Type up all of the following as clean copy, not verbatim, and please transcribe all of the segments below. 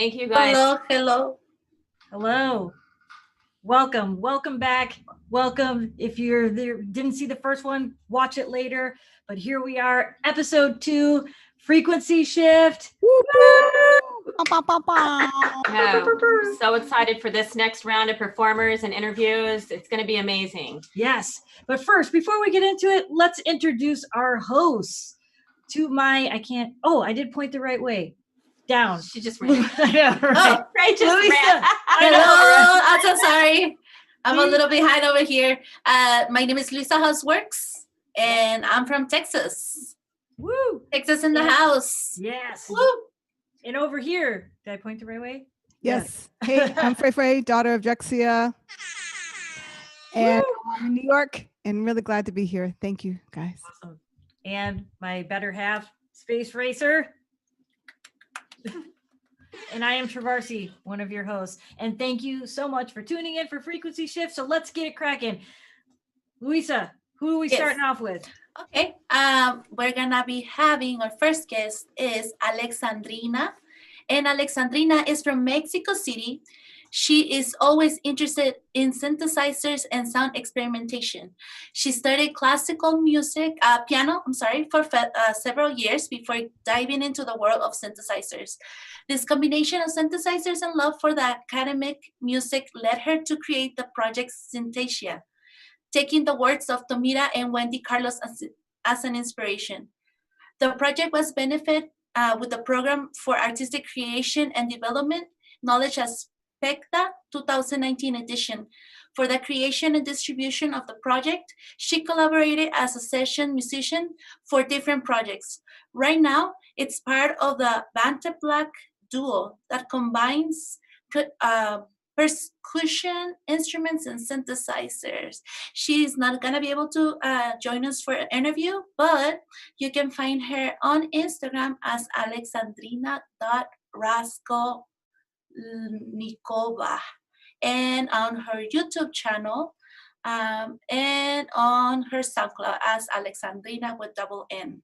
Thank you, guys. Hello. Welcome back. Welcome. If you're there, didn't see the first one, watch it later. But here we are, episode 2, frequency shift. Yeah, so excited for this next round of performers and interviews. It's going to be amazing. Yes. But first, before we get into it, let's introduce our hosts. I did point the right way. Down. She just ran. Right, just Louisa. ran. Hello, I'm so sorry. I'm a little behind over here. My name is Louisa Houseworks, and I'm from Texas. Woo! Texas in the house. Yes. Woo! And over here, did I point the right way? Yes. Hey, I'm Frae-Frae, daughter of Drexciya. And I'm in New York, and really glad to be here. Thank you, guys. Awesome. And my better half, Space Racer. And I am Trovarsi, one of your hosts. And thank you so much for tuning in for Frequency Shift. So let's get it cracking. Louisa, who are we starting off with? Okay. We're going to be having our first guest is Alexandrina. And Alexandrina is from Mexico City. She is always interested in synthesizers and sound experimentation. She studied classical music, piano, for several years before diving into the world of synthesizers. This combination of synthesizers and love for the academic music led her to create the project Synthesia, taking the works of Tomira and Wendy Carlos as an inspiration. The project was benefit with the Program for Artistic Creation and Development, knowledge as PECTA 2019 edition. For the creation and distribution of the project, she collaborated as a session musician for different projects. Right now, it's part of the Bante Black duo that combines percussion instruments and synthesizers. She's not going to be able to join us for an interview, but you can find her on Instagram as alexandrina.raskolnikova, and on her YouTube channel, and on her SoundCloud as Alexandrina with double N.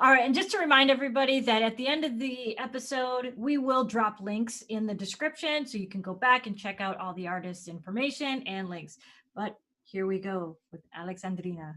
All right, and just to remind everybody that at the end of the episode, we will drop links in the description so you can go back and check out all the artists' information and links. But here we go with Alexandrina.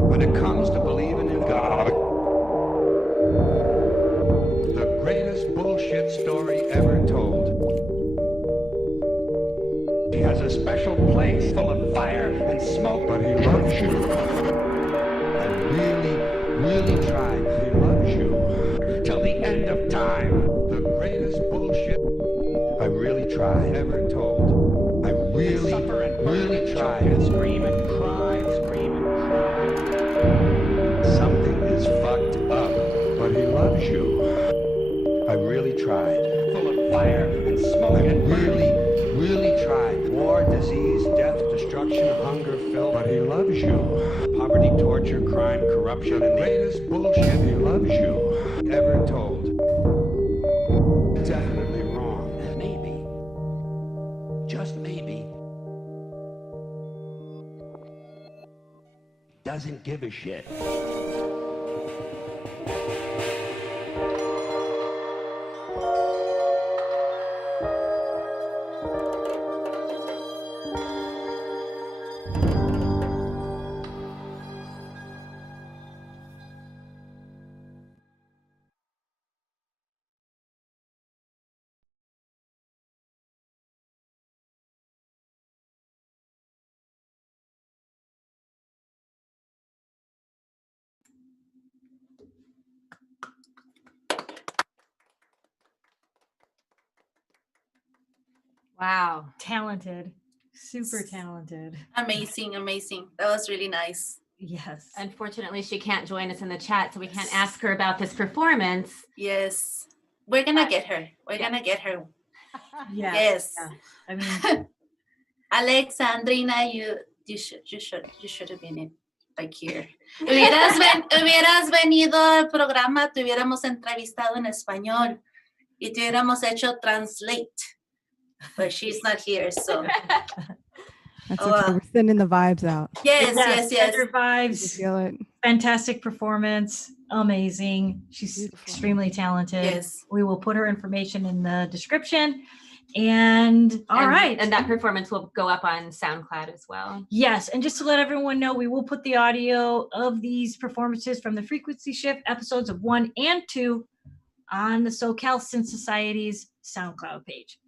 When it comes to believing in God, the greatest bullshit story ever told. He has a special place full of fire and smoke, but he loves you. I really, really tried. He loves you. Till the end of time. The greatest bullshit I really tried ever told. I really, really tried. And scream and cry, scream and cry. Something is fucked up, but he loves you. I really tried. Full of fire and smoke. I really, really tried. War, disease, death, destruction, hunger, filth, but he loves you. Poverty, torture, crime, corruption, and the greatest bullshit he loves you ever told. Definitely wrong. Maybe. Just maybe. Doesn't give a shit. Wow. Talented, super talented. Amazing, amazing. That was really nice. Yes. Unfortunately, she can't join us in the chat, so we can't ask her about this performance. Yes. We're gonna get her. We're gonna get her. Yeah. Yes. Yeah. I mean, Alexandrina, you should have been in like here. Hubieras venido al programa, te hubiéramos entrevistado en español y te hubiéramos hecho translate. But she's not here, so. That's okay. We're sending the vibes out. Yes. Thunder You can vibes. feel it. Fantastic performance. Amazing. She's Beautiful. extremely talented. Yes. We will put her information in the description. And all right. And that performance will go up on SoundCloud as well. Yes. And just to let everyone know, we will put the audio of these performances from the Frequency Shift episodes of 1 and 2 on the SoCal Synth Society's SoundCloud page.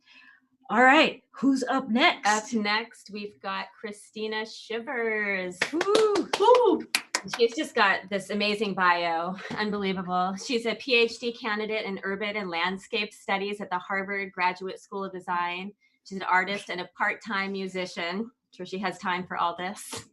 All right. Who's up next? Up next, we've got Christina Shivers. Woo. Woo. She's just got this amazing bio. Unbelievable. She's a PhD candidate in urban and landscape studies at the Harvard Graduate School of Design. She's an artist and a part-time musician. I'm sure she has time for all this.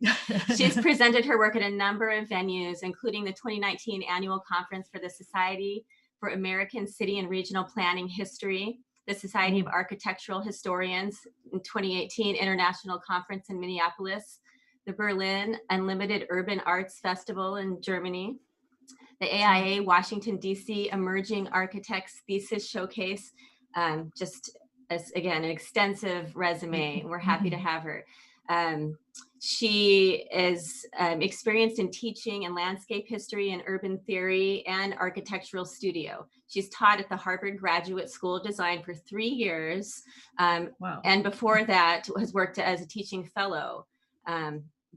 She's presented her work at a number of venues, including the 2019 annual conference for the Society for American City and Regional Planning History, the Society of Architectural Historians in 2018 International Conference in Minneapolis, the Berlin Unlimited Urban Arts Festival in Germany, the AIA Washington, D.C. Emerging Architects Thesis Showcase. Just as, again, an extensive resume. We're happy to have her. She is experienced in teaching in landscape history and urban theory and architectural studio. She's taught at the Harvard Graduate School of Design for 3 years. Wow. And before that has worked as a teaching fellow.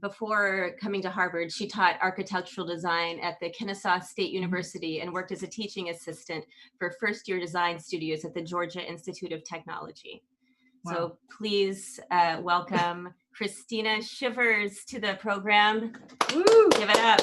before coming to Harvard, she taught architectural design at the Kennesaw State University and worked as a teaching assistant for first-year design studios at the Georgia Institute of Technology. Wow. So please welcome Christina Shivers to the program. Woo! Give it up.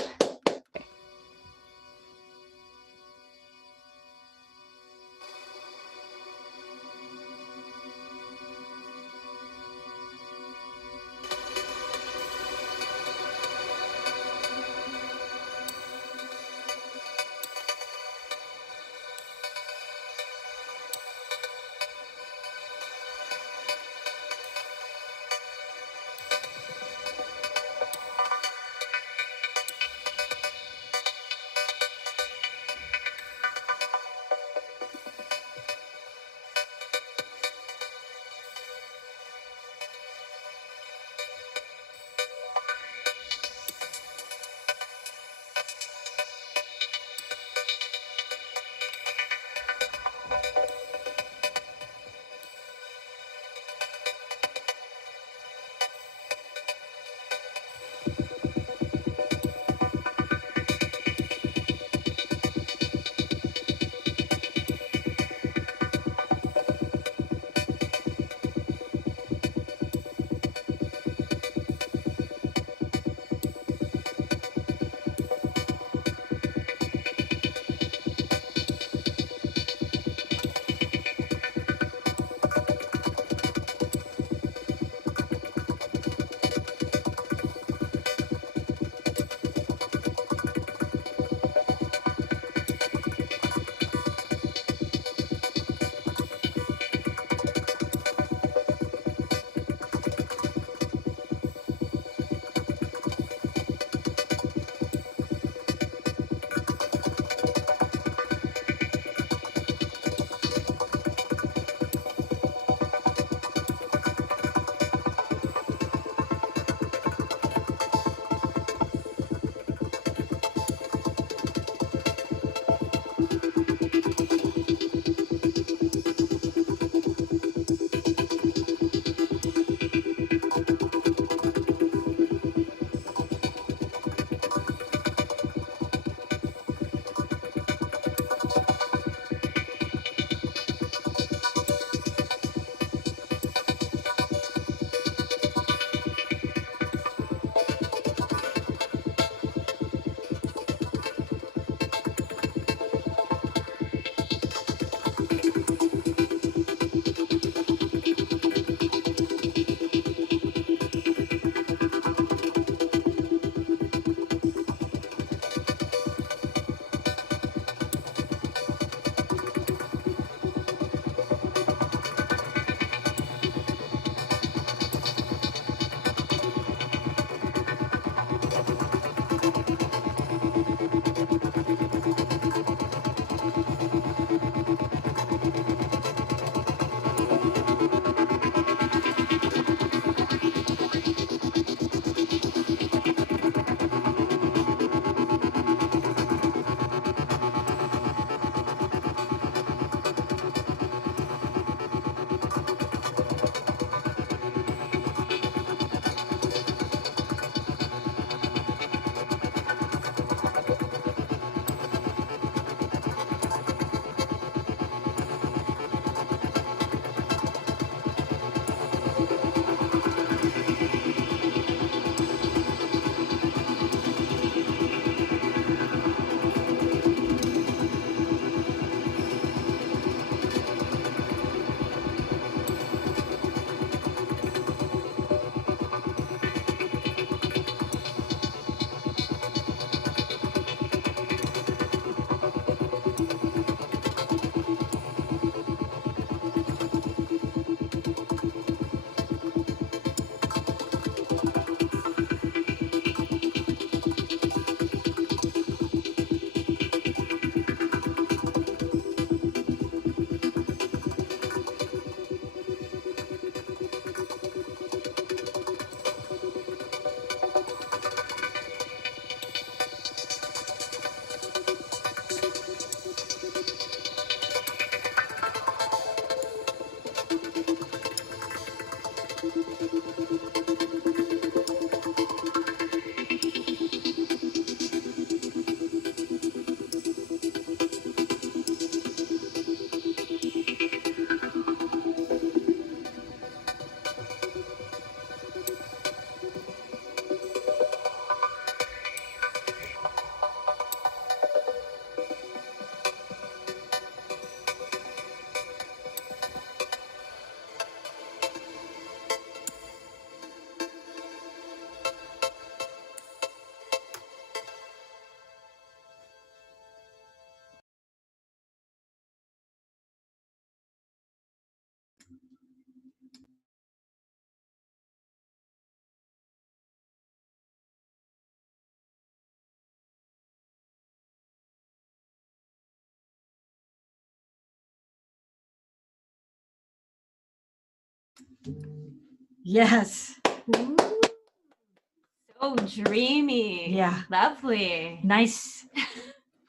Yes. So dreamy. Yeah. Lovely. Nice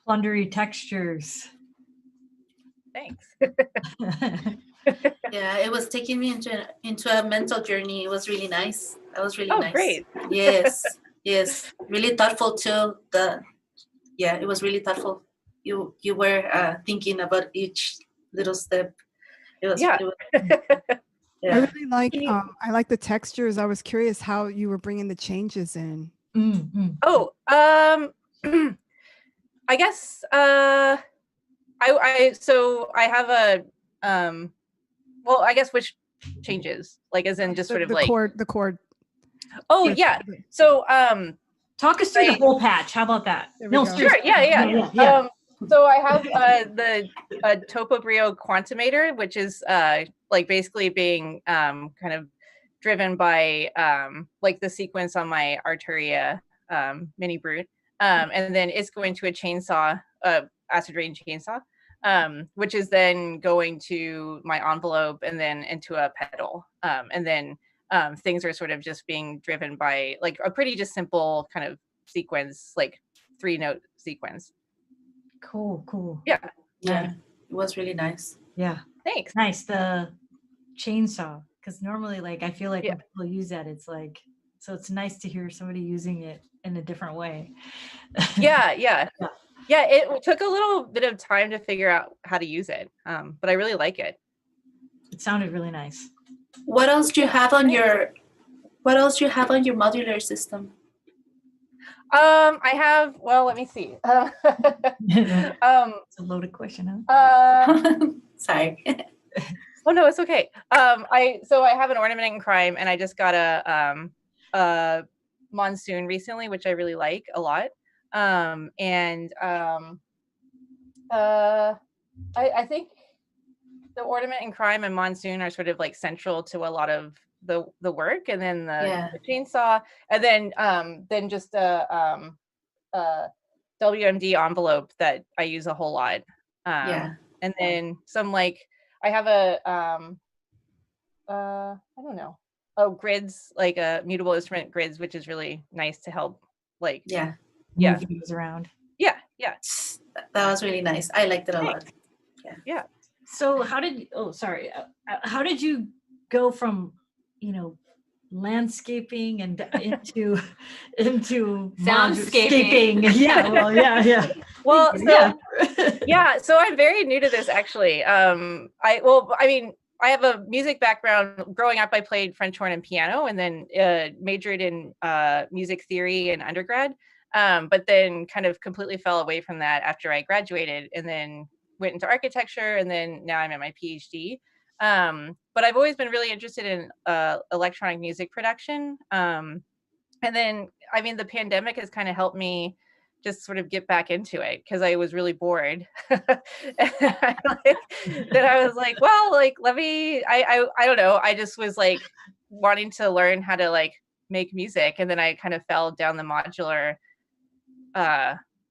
plundery textures. Thanks. Yeah, it was taking me into a mental journey. It was really nice. That was really Oh, nice. great. Yes, yes, really thoughtful too. It was really thoughtful. You were thinking about each little step. It was, Yeah. it was- I yeah. really like I like the textures. I was curious how you were bringing the changes in. Oh, I guess I have a well, I guess which changes, like as in just sort of The like chord. Oh yeah. So Talk us through the whole patch. How about that? There we No, go. seriously. Sure, yeah. Yeah. So I have the Topo Brio quantimeter, which is like basically being kind of driven by like the sequence on my Arturia mini brute, and then it's going to a chainsaw, acid rain chainsaw, which is then going to my envelope and then into a pedal, and then things are sort of just being driven by like a pretty just simple kind of sequence, like 3-note sequence. Cool. Yeah. Yeah, it was really nice. Yeah. Thanks. Nice. The chainsaw. Because normally, like, I feel like Yeah. when people use that, it's like, so it's nice to hear somebody using it in a different way. Yeah. It took a little bit of time to figure out how to use it, but I really like it. It sounded really nice. What else do you have on your modular system? I have, well, let me see. It's a loaded question, huh? Sorry. Oh no, it's okay. I have an ornament in crime, and I just got a monsoon recently, which I really like a lot. I think the ornament in crime and monsoon are sort of like central to a lot of the work, and then the chainsaw, and then just a WMD envelope that I use a whole lot. And then some like I have a I don't know. Oh, grids, like a mutable instrument grids, which is really nice to help like Move things around. Yeah. That was really nice. I liked it a lot. Yeah. So how did you go from, landscaping and into soundscaping? Yeah. Well, so I'm very new to this actually. I have a music background. Growing up, I played French horn and piano, and then majored in music theory in undergrad. But then kind of completely fell away from that after I graduated, and then went into architecture, and then now I'm at my PhD. But I've always been really interested in electronic music production. And then, I mean, the pandemic has kind of helped me just sort of get back into it because I was really bored. Then I was like, well, like, I don't know. I just was like wanting to learn how to like make music. And then I kind of fell down the modular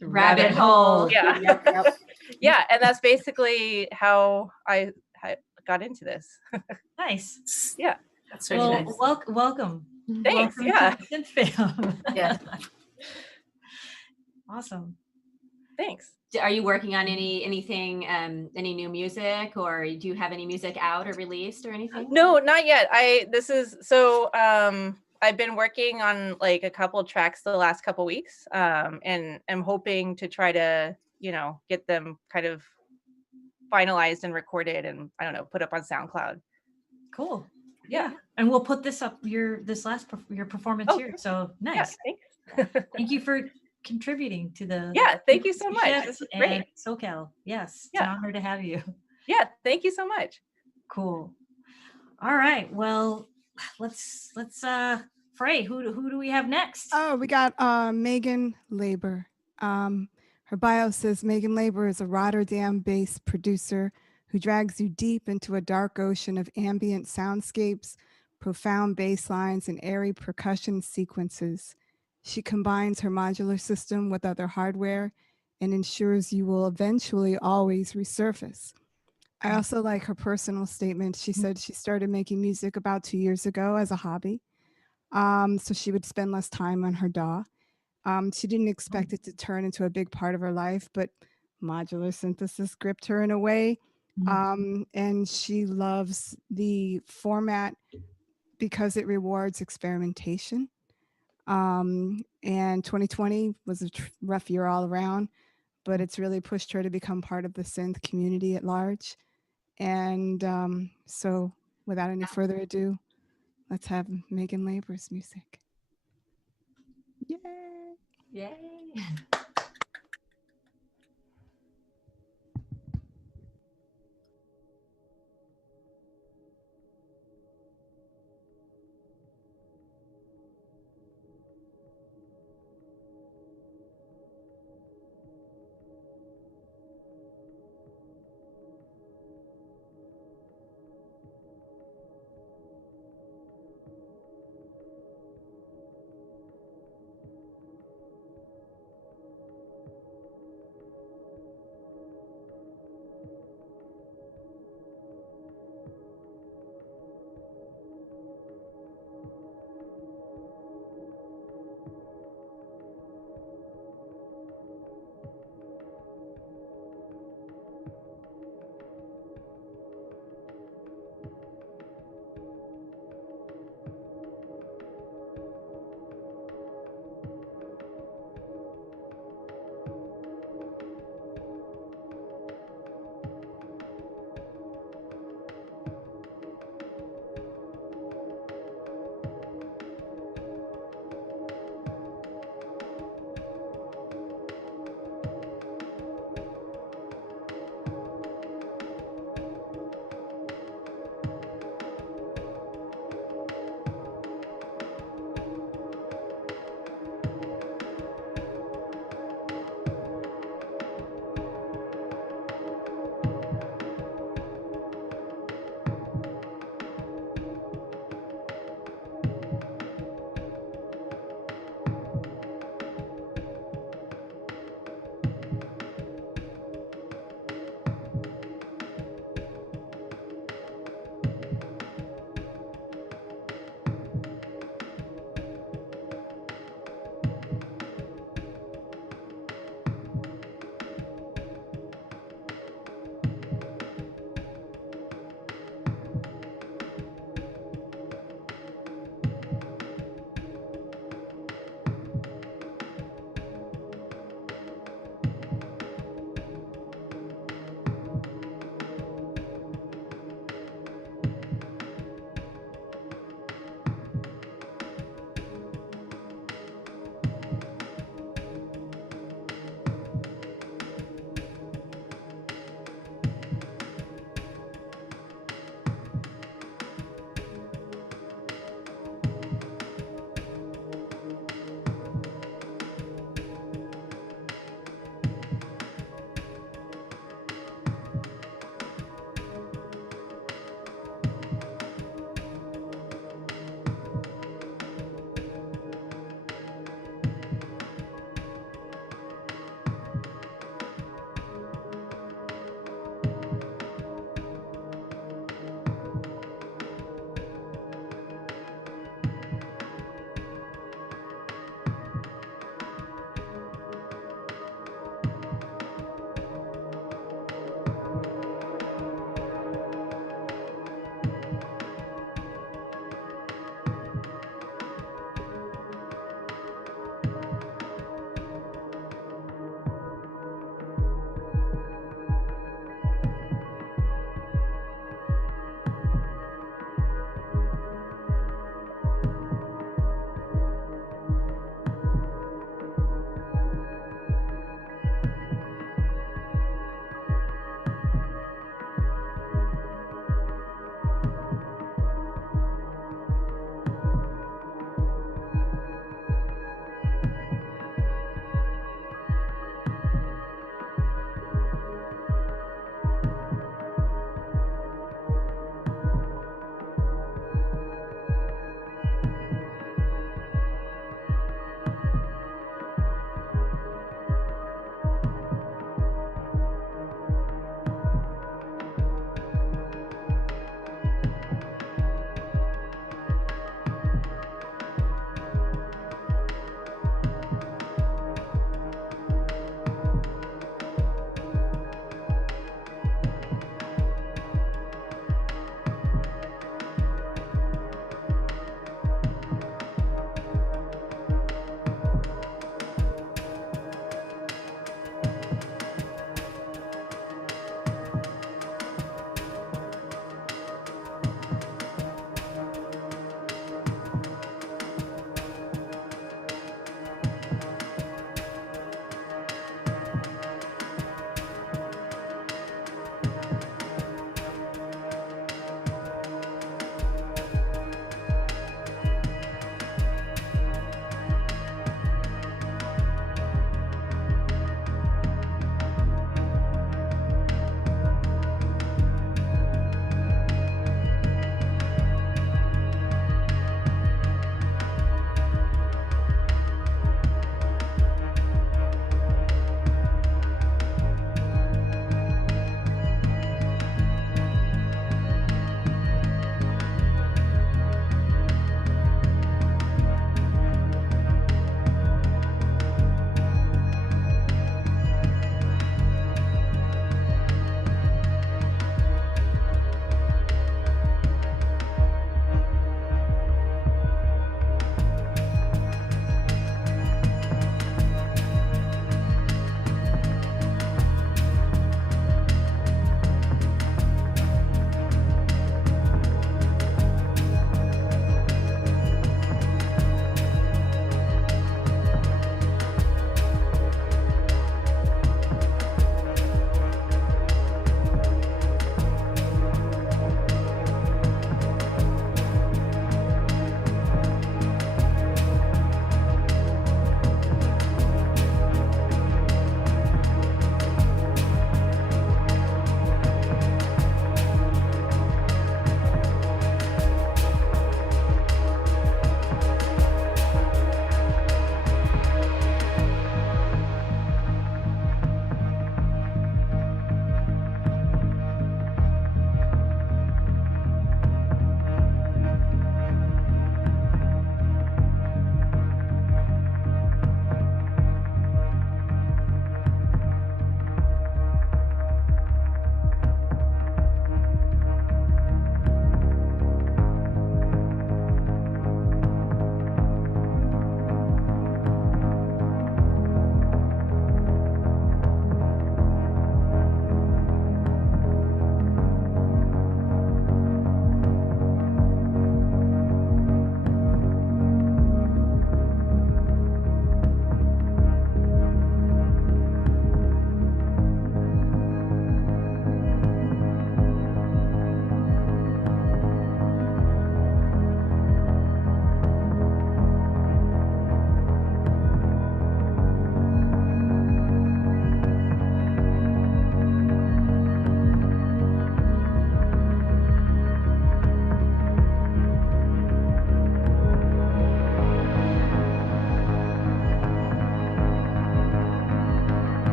rabbit hole. Yeah. Yep. Yeah. And that's basically how I got into this. Nice. Yeah. That's really nice. Welcome. Thanks. Welcome Yeah. to Synth Fam. Yeah. Awesome. Thanks. Are you working on anything, any new music, or do you have any music out or released or anything? No, not yet. I've been working on like a couple tracks the last couple weeks, and I'm hoping to try to, get them kind of finalized and recorded and I don't know, put up on SoundCloud. Cool. Yeah. And we'll put this up your performance here. So nice. Yeah, thanks. Thank you for contributing to the Thank you so much. This is great. SoCal. Yes. It's Yeah. an honor to have you. Yeah, thank you so much. Cool. All right. Well, let's Frae, who do we have next? Oh, we got Megan Labor. Her bio says Megan Labor is a Rotterdam-based producer who drags you deep into a dark ocean of ambient soundscapes, profound bass lines, and airy percussion sequences. She combines her modular system with other hardware and ensures you will eventually always resurface. I also like her personal statement. She said she started making music about 2 years ago as a hobby. So she would spend less time on her DAW. She didn't expect it to turn into a big part of her life, but modular synthesis gripped her in a way. And she loves the format because it rewards experimentation. And 2020 was a rough year all around, but it's really pushed her to become part of the synth community at large. And so without any further ado, let's have Megan Labor's music. Yay! Yay.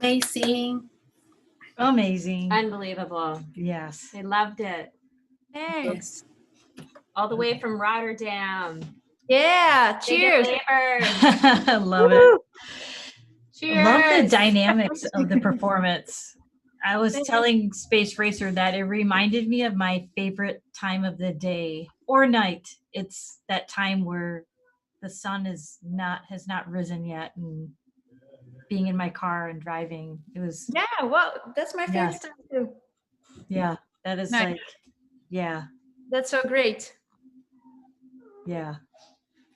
Amazing. Amazing. Unbelievable. Yes. I loved it. Yes. All the way from Rotterdam. Yeah. Cheers. Cheers. I love it. Cheers. Love the dynamics of the performance. I was telling Space Racer that it reminded me of my favorite time of the day or night. It's that time where the sun has not risen yet, and being in my car and driving. It was Yeah. Well, that's my favorite Yes. time too. yeah. That is Nice. like yeah. That's so great. Yeah.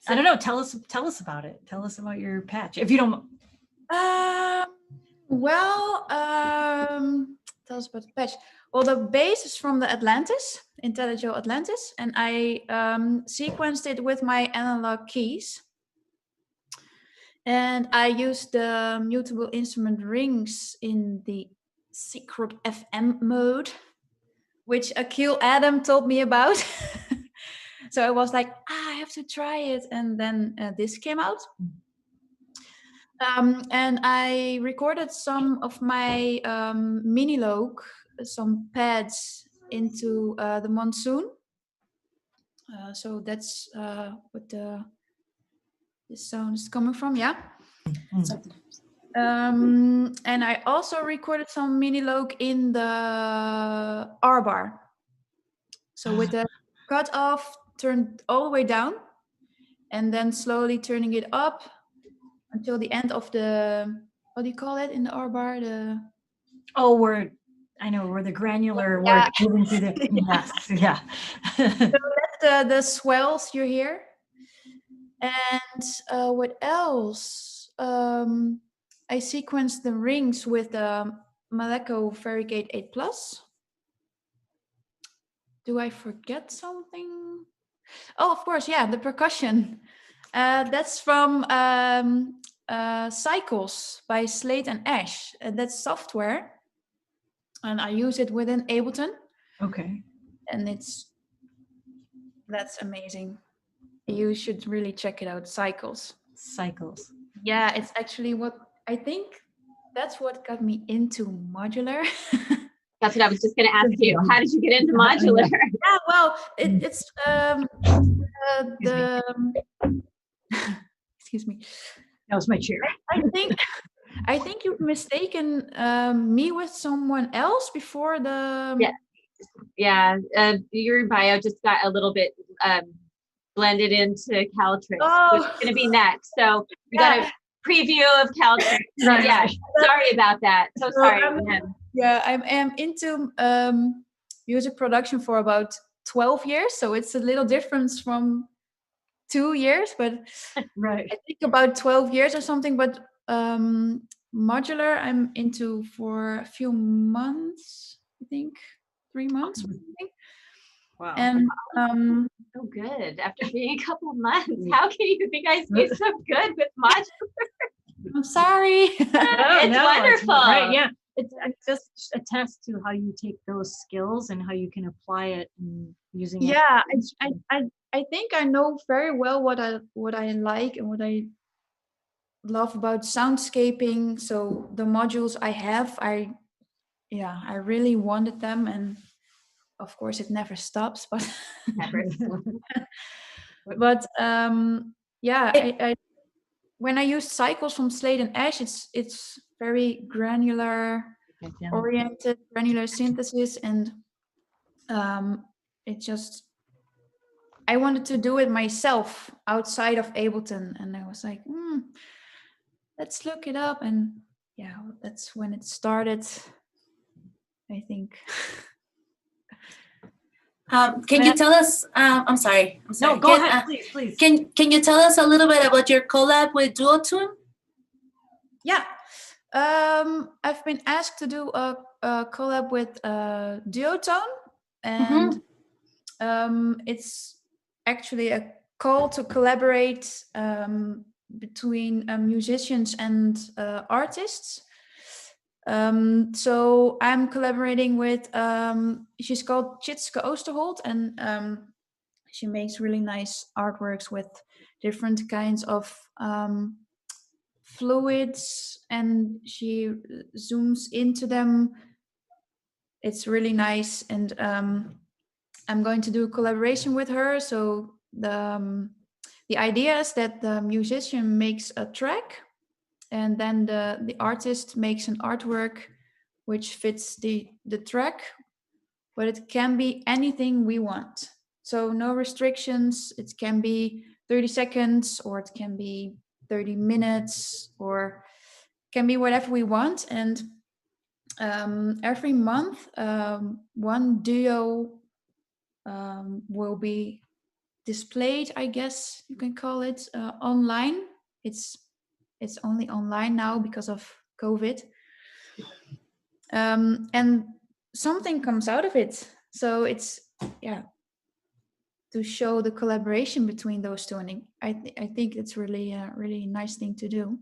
I don't know. Tell us about it. Tell us about your patch. If you don't Tell us about the patch. Well, the base is from the Atlantis, IntelliJo Atlantis, and I sequenced it with my analog keys. And I used the mutable instrument rings in the secret FM mode, which Akil Adam told me about. So I was like, I have to try it. And then this came out. And I recorded some of my mini-log, some pads into the monsoon. So that's what the sound is coming from, yeah. And I also recorded some mini-log in the R-bar. So with the cutoff turned all the way down, and then slowly turning it up until the end of the, what do you call it in the R-bar? where the granular work moving through the yes, yeah. So that's the swells you hear. And what else? I sequenced the rings with the Maleco Variegated 8 Plus. Do I forget something? Oh, of course, yeah, the percussion. That's from Cycles by Slate and Ash. That's software. And I use it within Ableton. Okay. And that's amazing. You should really check it out, Cycles. Yeah, it's actually what I think that's what got me into modular. That's what I was just going to ask you. How did you get into modular? Yeah, well, it's excuse me. That was my chair. I think you've mistaken me with someone else before the. Yeah. Your bio just got a little bit blended into Catrix. Oh. Which is going to be next. So we got a preview of Catrix. Yeah. Sorry about that. So sorry. I am into music production for about 12 years. So it's a little difference from 2 years, but right. I think about 12 years or something. But modular I'm into for a few months, I think 3 months or something. Wow. And so good. After being a couple of months, how can you guys be so good with modular? I'm sorry. It's wonderful. Right, yeah. It's just a test to how you take those skills and how you can apply it and using it. Yeah, I think I know very well what I like and what I love about soundscaping. So the modules I have, I really wanted them, and of course it never stops. But never. But I when I used Cycles from Slate and Ash, it's very granular oriented, granular synthesis, and it just I wanted to do it myself outside of Ableton, and I was like, let's look it up, and yeah, that's when it started, I think. Can you tell us? I'm sorry. No, go ahead, please. Can you tell us a little bit about your collab with Duotune? Yeah, I've been asked to do a collab with Duotone, and it's actually a call to collaborate between musicians and artists. So I'm collaborating with, she's called Tjitske Oosterholt, and she makes really nice artworks with different kinds of fluids and she zooms into them. It's really nice, and I'm going to do a collaboration with her. So the idea is that the musician makes a track, and then the artist makes an artwork which fits the track, but it can be anything we want. So no restrictions. It can be 30 seconds, or it can be 30 minutes, or can be whatever we want. And every month, one duo will be displayed, I guess you can call it, online. It's only online now because of COVID. And something comes out of it. So it's, to show the collaboration between those two. And I think it's really a really nice thing to do.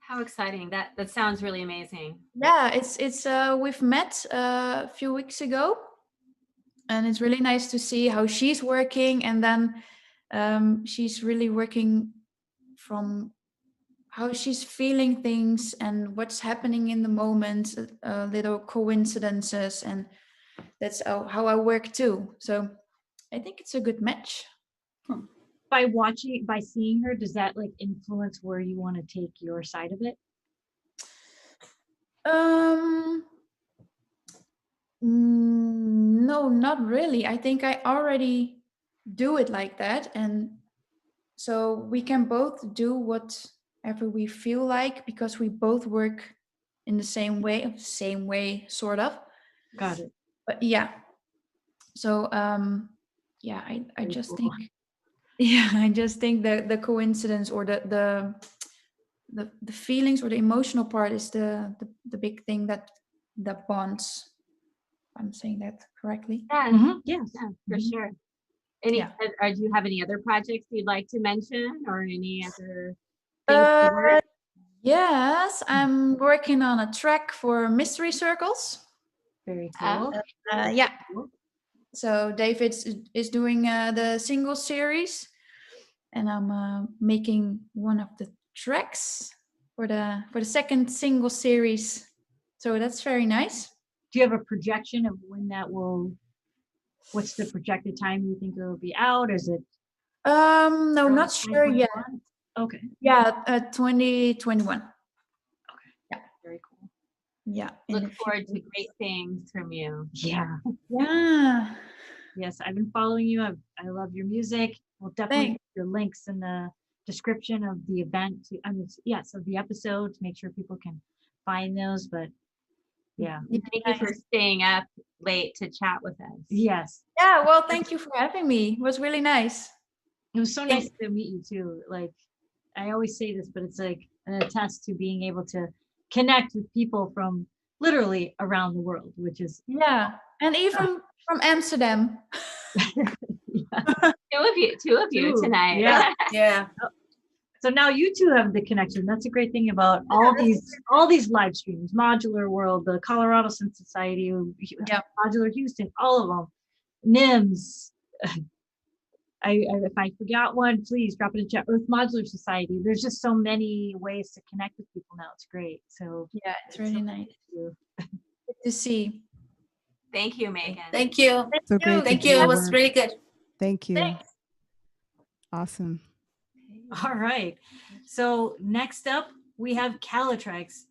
How exciting. That sounds really amazing. Yeah, it's we've met a few weeks ago, and it's really nice to see how she's working, and then she's really working from how she's feeling things and what's happening in the moment, little coincidences, and that's how I work too. So I think it's a good match. By seeing her, does that like influence where you want to take your side of it? No, not really. I think I already do it like that, and so we can both do whatever we feel like, because we both work in the same way, sort of. Got it. But yeah, so I just think, I just think that the coincidence, or the feelings, or the emotional part is the big thing that bonds. I'm saying that correctly. Yeah, Yes. yeah, for sure. Do you have any other projects you'd like to mention, or any other things to work? Yes, I'm working on a track for Mystery Circles. Very cool. Yeah. So David is doing the single series, and I'm making one of the tracks for the second single series. So that's very nice. Do you have a projection of when that will? What's the projected time you think it will be out? Is it? No, not sure yet. Okay. Yeah, 2021. Okay. Yeah. Very cool. Yeah. Look forward to great things from you. Yeah. Yeah. Yes, I've been following you. I love your music. We'll definitely put your links in the description of the event. Of the episode, to make sure people can find those. But yeah. Thank you for staying up late to chat with us. Yes. Yeah, well, thank you for having me. It was really nice. It was so nice to meet you too. Like, I always say this, but it's like an attest to being able to connect with people from literally around the world, which is and even from Amsterdam. Two of you tonight. Yeah. So now you two have the connection. That's a great thing about all these live streams, Modular World, the Colorado Synth Society, Modular Houston, all of them, NIMS. If I forgot one, please drop it in chat. Earth Modular Society. There's just so many ways to connect with people now. It's great. So yeah, it's really nice. Good to see. Thank you, Megan. Thank you. So great. Thank you. It was really good. Thank you. Thanks. Awesome. All right. So next up, we have Catrix.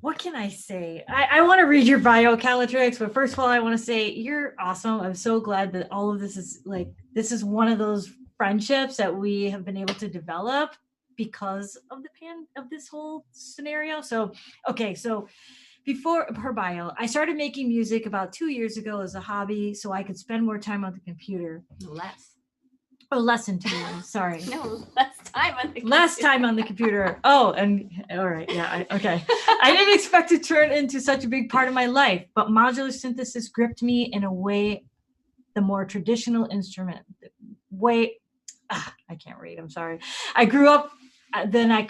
What can I say? I want to read your bio, Catrix, but first of all, I want to say you're awesome. I'm so glad that all of this is one of those friendships that we have been able to develop because of this whole scenario. So, okay. So before her bio, I started making music about 2 years ago as a hobby so I could spend more time on the computer. Less than 2 years. Sorry. No, less time on the computer. Less time on the computer. Oh, and all right. Yeah. Okay. I didn't expect it to turn into such a big part of my life, but modular synthesis gripped me in a way the more traditional instrument I can't read. I'm sorry. I grew up. I never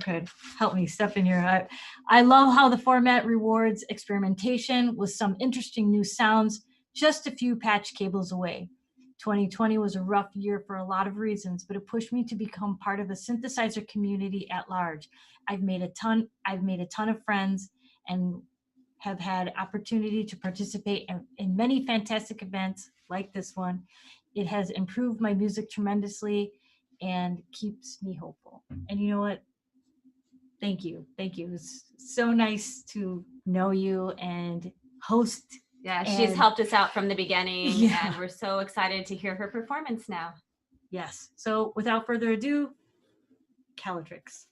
could. Help me, step in here. I love how the format rewards experimentation with some interesting new sounds just a few patch cables away. 2020 was a rough year for a lot of reasons, but it pushed me to become part of the synthesizer community at large. I've made a ton of friends and have had opportunity to participate in many fantastic events like this one. It has improved my music tremendously and keeps me hopeful. And you know what? Thank you. Thank you. It's so nice to know you and host. Yeah, she's helped us out from the beginning, Yeah. and we're so excited to hear her performance now. Yes. So without further ado, Catrix.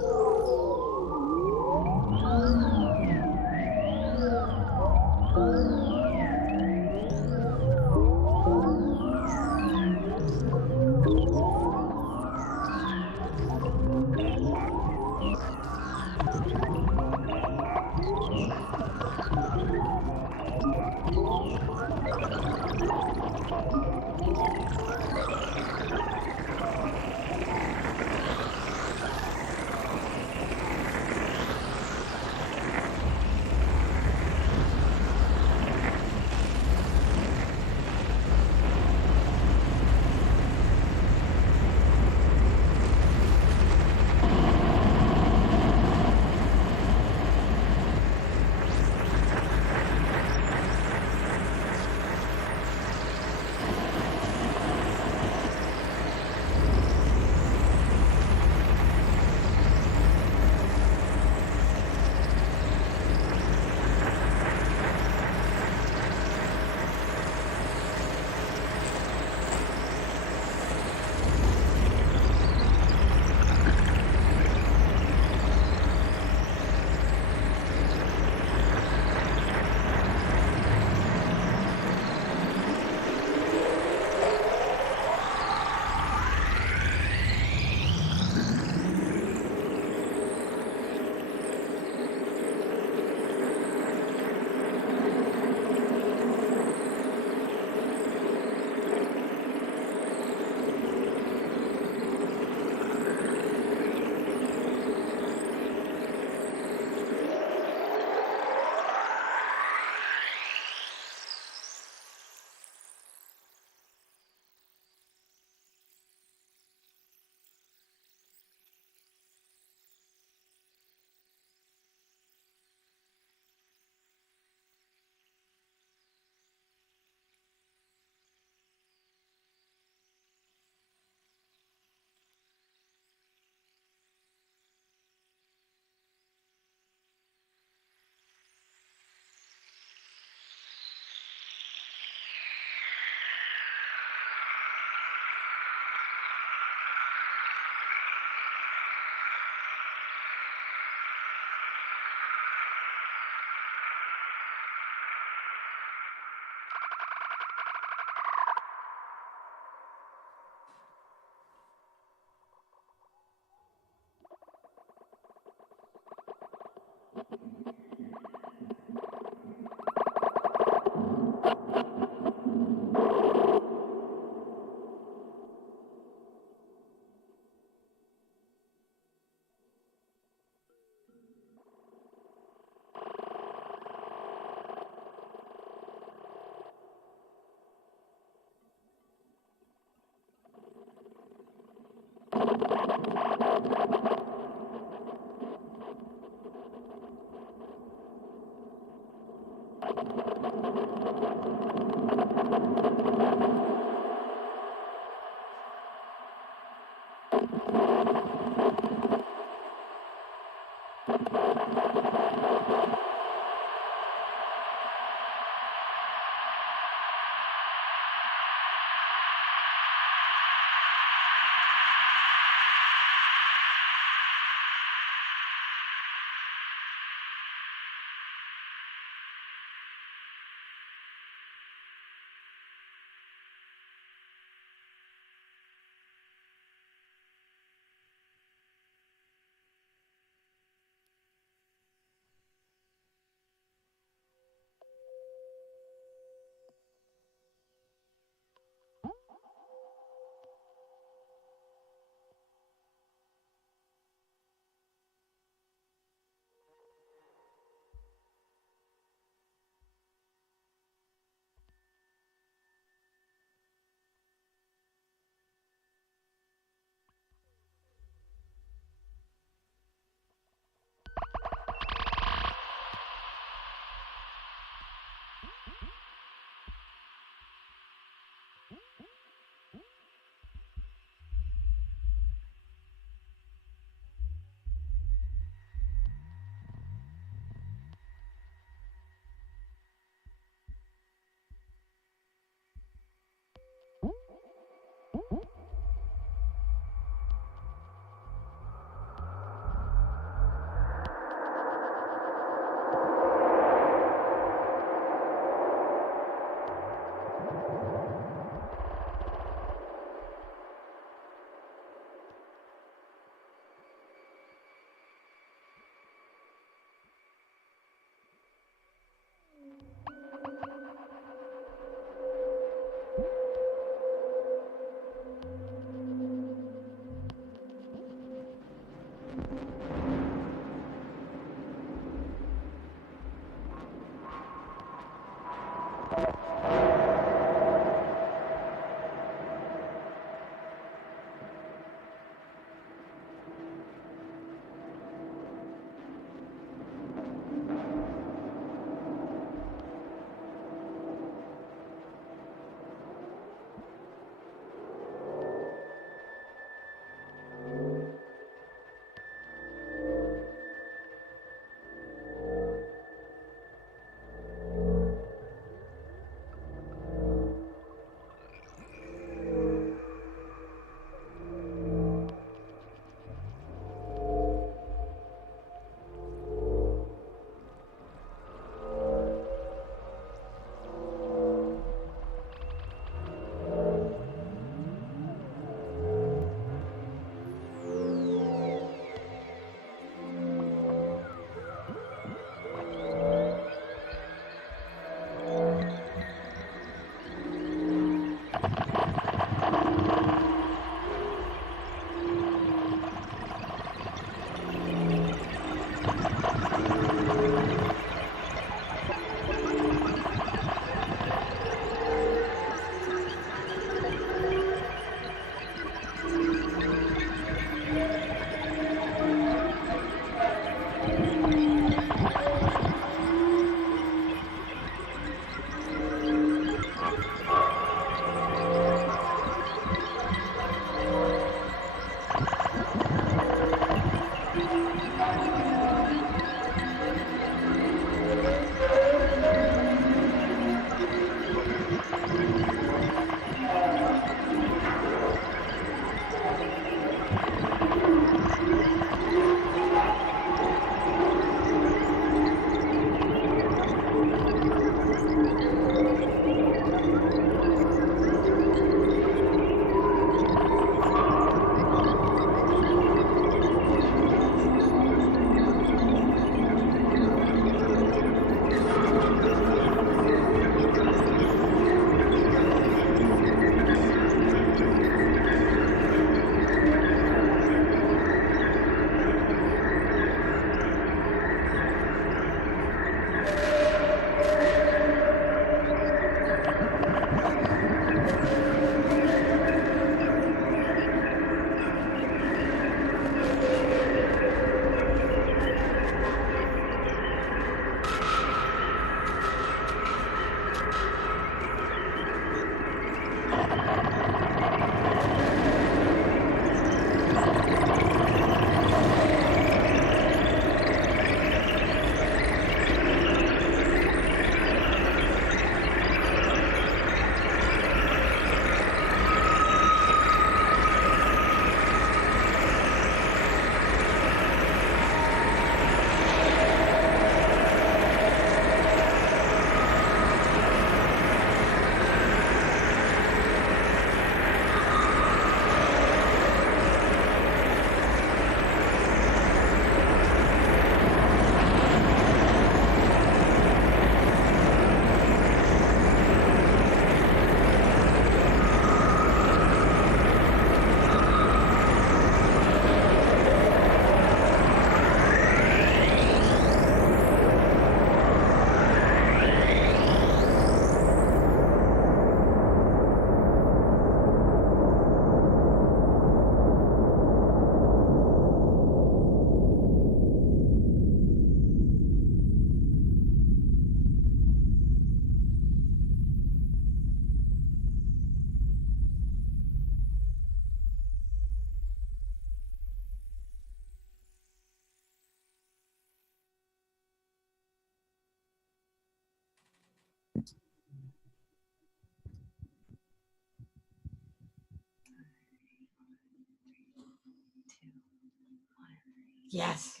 Yes.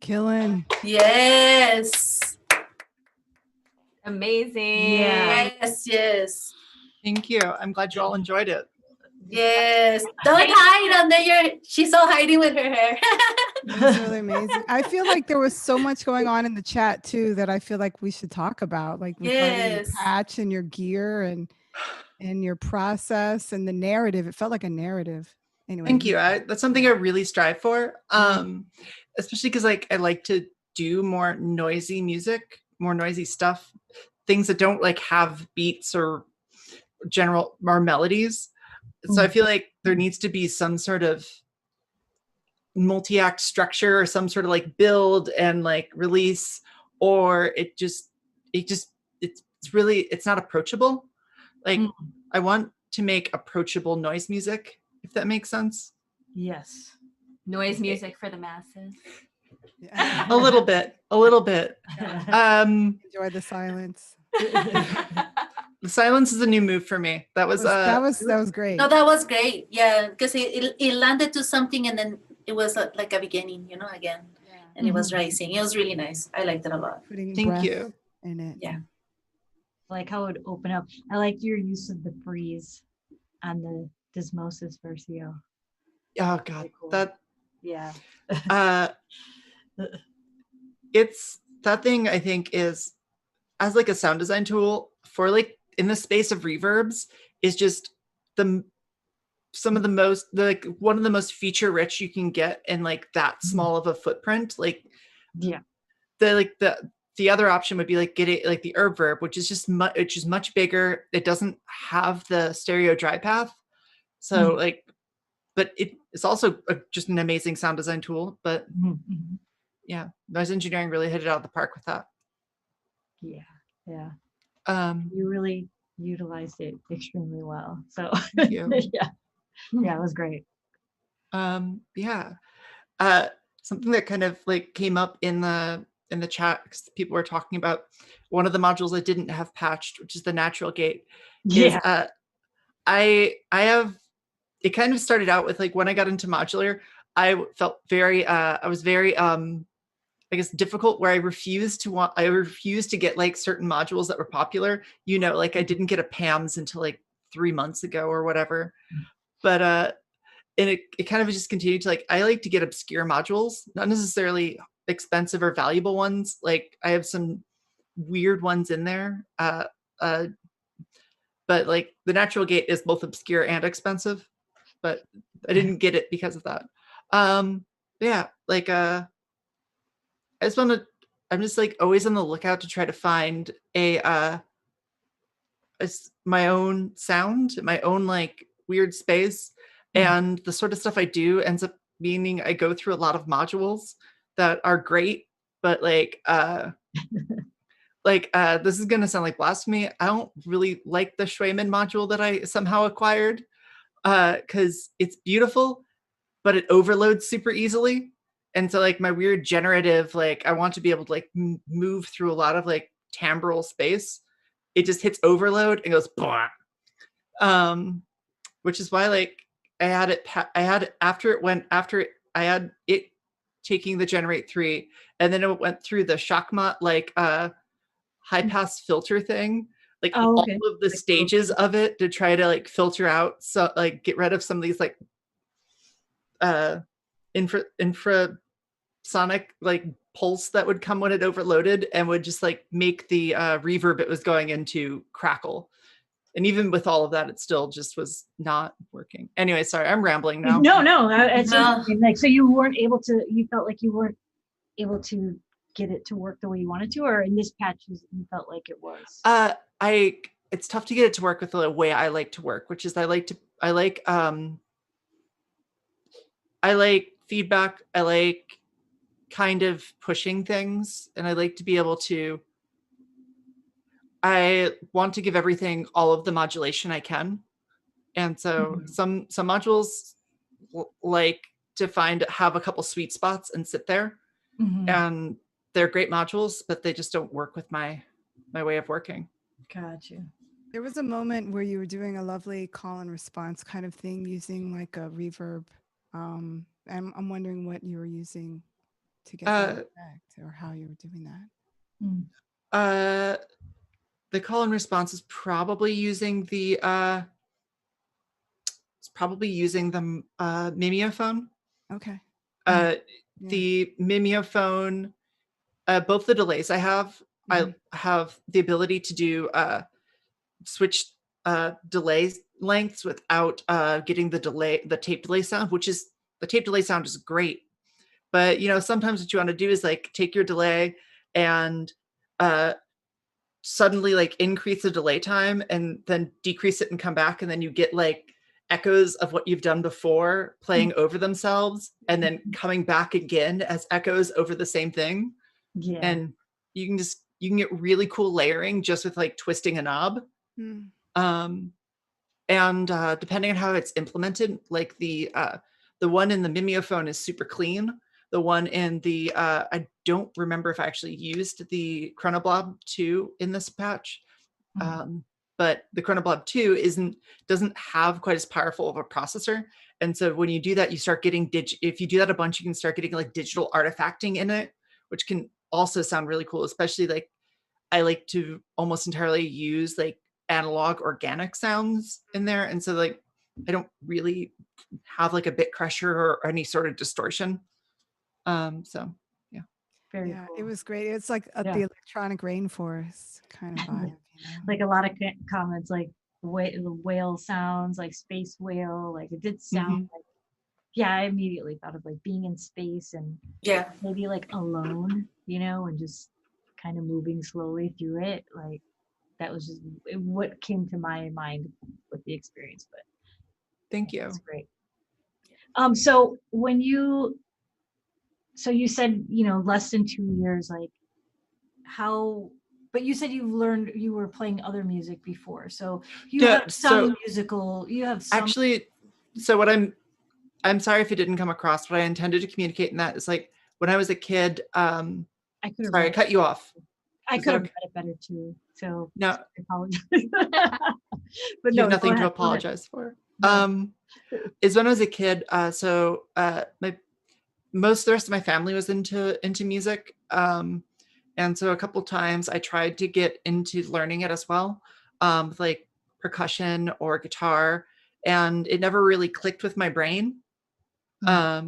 Killing. Yes. Amazing. Yeah. Yes. Thank you. I'm glad you all enjoyed it. Yes. Don't hide under your. She's all hiding with her hair. It was really amazing. I feel like there was so much going on in the chat too that I feel like we should talk about, like regarding your Yes. patch and your gear and your process and the narrative. It felt like a narrative. Anyway. Thank you. That's something I really strive for. Especially because like I like to do more noisy music, more noisy stuff, things that don't like have beats or general or melodies. So I feel like there needs to be some sort of multi-act structure or some sort of like build and like release, or it's not approachable. Like I want to make approachable noise music, if that makes sense. Yes. Noise music for the masses. Yeah. A little bit. Enjoy the silence. The silence is a new move for me. That was That was great. No, that was great. Yeah, because it landed to something and then it was like a beginning, again. Yeah. And it was rising. It was really nice. I liked it a lot. Putting Thank breath you. in it. Yeah. Like how it would open up. I like your use of the freeze on the Desmosis Versio. Oh god, Very cool. that Yeah. it's that thing I think is as like a sound design tool for like in the space of reverbs is just one of the most feature rich you can get in like that small of a footprint. Like Yeah. The other option would be like get it like the herb verb, which is much bigger. It doesn't have the stereo dry path. So like, but it's also just an amazing sound design tool. But yeah, noise engineering really hit it out of the park with that. Yeah. Yeah. You really utilized it extremely well. So Thank you. yeah, it was great. Yeah. Something that kind of like came up in the chat because people were talking about one of the modules I didn't have patched, which is the natural gate. Yeah. I have, it kind of started out with like when I got into modular, I was very I guess difficult where I refused to get like certain modules that were popular, like I didn't get a PAMS until like 3 months ago or whatever. But and it kind of just continued to like, I like to get obscure modules, not necessarily expensive or valuable ones. Like I have some weird ones in there. But like the natural gate is both obscure and expensive, but I didn't get it because of that. Yeah, like I'm just like always on the lookout to try to find my own sound, my own like weird space. And the sort of stuff I do ends up meaning I go through a lot of modules that are great, but like this is gonna sound like blasphemy. I don't really like the Schwayman module that I somehow acquired because it's beautiful, but it overloads super easily. And so like my weird generative, like I want to be able to like move through a lot of like timbral space. It just hits overload and goes blah. Which is why like I had it taking the generate 3 and then it went through the Shakma like high pass filter thing, like all of the stages of it to try to like filter out, so like get rid of some of these like infrasonic like pulse that would come when it overloaded and would just like make the reverb it was going into crackle. And even with all of that, it still just was not working. Anyway, sorry, I'm rambling now. No, it's like, so you felt like you weren't able to get it to work the way you wanted to, or in this patch you felt like it was? It's tough to get it to work with the way I like to work, which is I like feedback. I like kind of pushing things, and I like to be able to, I want to give everything all of the modulation I can. And so some modules like to have a couple sweet spots and sit there. And they're great modules, but they just don't work with my way of working. Got you. There was a moment where you were doing a lovely call and response kind of thing using like a reverb I'm wondering what you were using to get that effect, or how you were doing that. The call and response is probably using the mimeophone. Okay. The mimeophone, both the delays I have the ability to do switch delay lengths without getting the tape delay sound, which is the tape delay sound is great. But sometimes what you want to do is like take your delay and suddenly like increase the delay time and then decrease it and come back, and then you get like echoes of what you've done before playing over themselves and then coming back again as echoes over the same thing. Yeah. And you can get really cool layering just with like twisting a knob. And depending on how it's implemented, like the one in the mimeophone is super clean. The one in the I don't remember if I actually used the Chronoblob 2 in this patch, but the Chronoblob 2 doesn't have quite as powerful of a processor, and so when you do that, you start getting if you do that a bunch, you can start getting like digital artifacting in it, which can also sound really cool. Especially like I like to almost entirely use like analog organic sounds in there, and so like I don't really have like a bit crusher or any sort of distortion. So yeah. Very Yeah, cool. it was great. It's like the electronic rainforest kind of vibe. Like a lot of comments, like the whale sounds, like space whale. Like it did sound like, I immediately thought of like being in space and maybe like alone, and just kind of moving slowly through it. Like that was just what came to my mind with the experience. But thank you. That's great. So when you said, less than 2 years, like but you said you were playing other music before. So you have some musical, actually, so what I'm sorry if it didn't come across, what I intended to communicate in that is like, when I was a kid, I cut you off. I could have read it better too. So no, I apologize. But you have nothing to apologize for. No. Is when I was a kid. Most of the rest of my family was into music. And so a couple times I tried to get into learning it as well, with like percussion or guitar, and it never really clicked with my brain.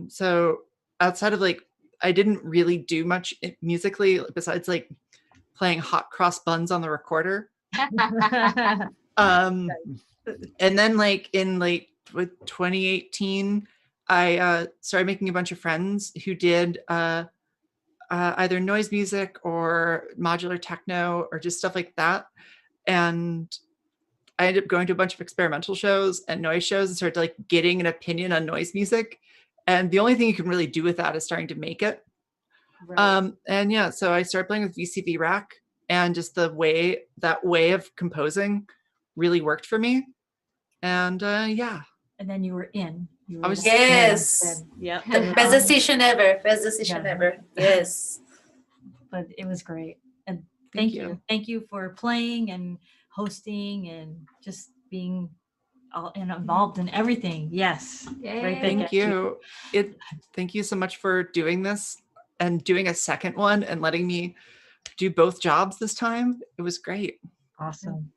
So outside of like, I didn't really do much musically besides like playing hot cross buns on the recorder. And then like in like with 2018, I started making a bunch of friends who did either noise music or modular techno or just stuff like that. And I ended up going to a bunch of experimental shows and noise shows and started like getting an opinion on noise music. And the only thing you can really do with that is starting to make it. Right. And yeah, so I started playing with VCV Rack, and just that way of composing really worked for me. And yeah. And then you were in. Yes. Yeah. The best decision ever. Best decision ever. Yes. But it was great. And thank you. Thank you for playing and hosting and just being involved in everything. Yes. Right. Thank you. Thank you so much for doing this and doing a second one and letting me do both jobs this time. It was great. Awesome.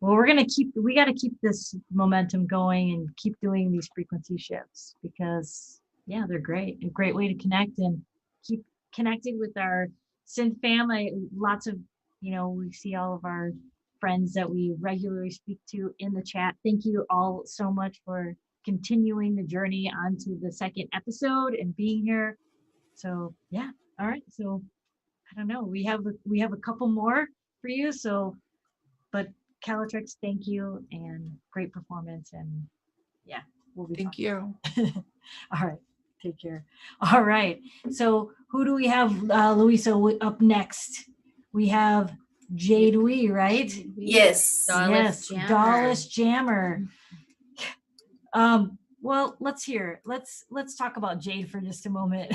Well, we got to keep this momentum going and keep doing these frequency shifts, because they're great. A great way to connect and keep connected with our synth family. Lots of, we see all of our friends that we regularly speak to in the chat. Thank you all so much for continuing the journey onto the second episode and being here. So yeah. All right. So I don't know. We have a couple more for you. So, but Catrix, thank you, and great performance, and we'll be thank you. All right, take care. All right, so who do we have, Louisa, up next? We have Jade Wii, right? Yes. Dallas Jammer. Well, let's talk about Jade for just a moment.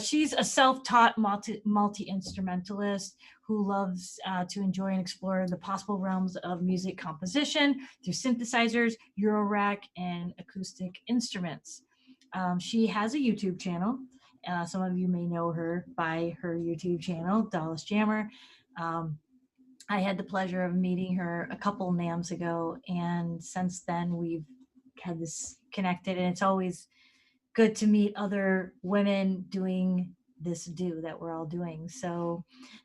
She's a self-taught multi-instrumentalist who loves to enjoy and explore the possible realms of music composition through synthesizers, Eurorack, and acoustic instruments. She has a YouTube channel. Some of you may know her by her YouTube channel, Jade the Jammer. I had the pleasure of meeting her a couple NAMs ago, and since then we've had this connected, and it's always good to meet other women doing this that we're all doing. So,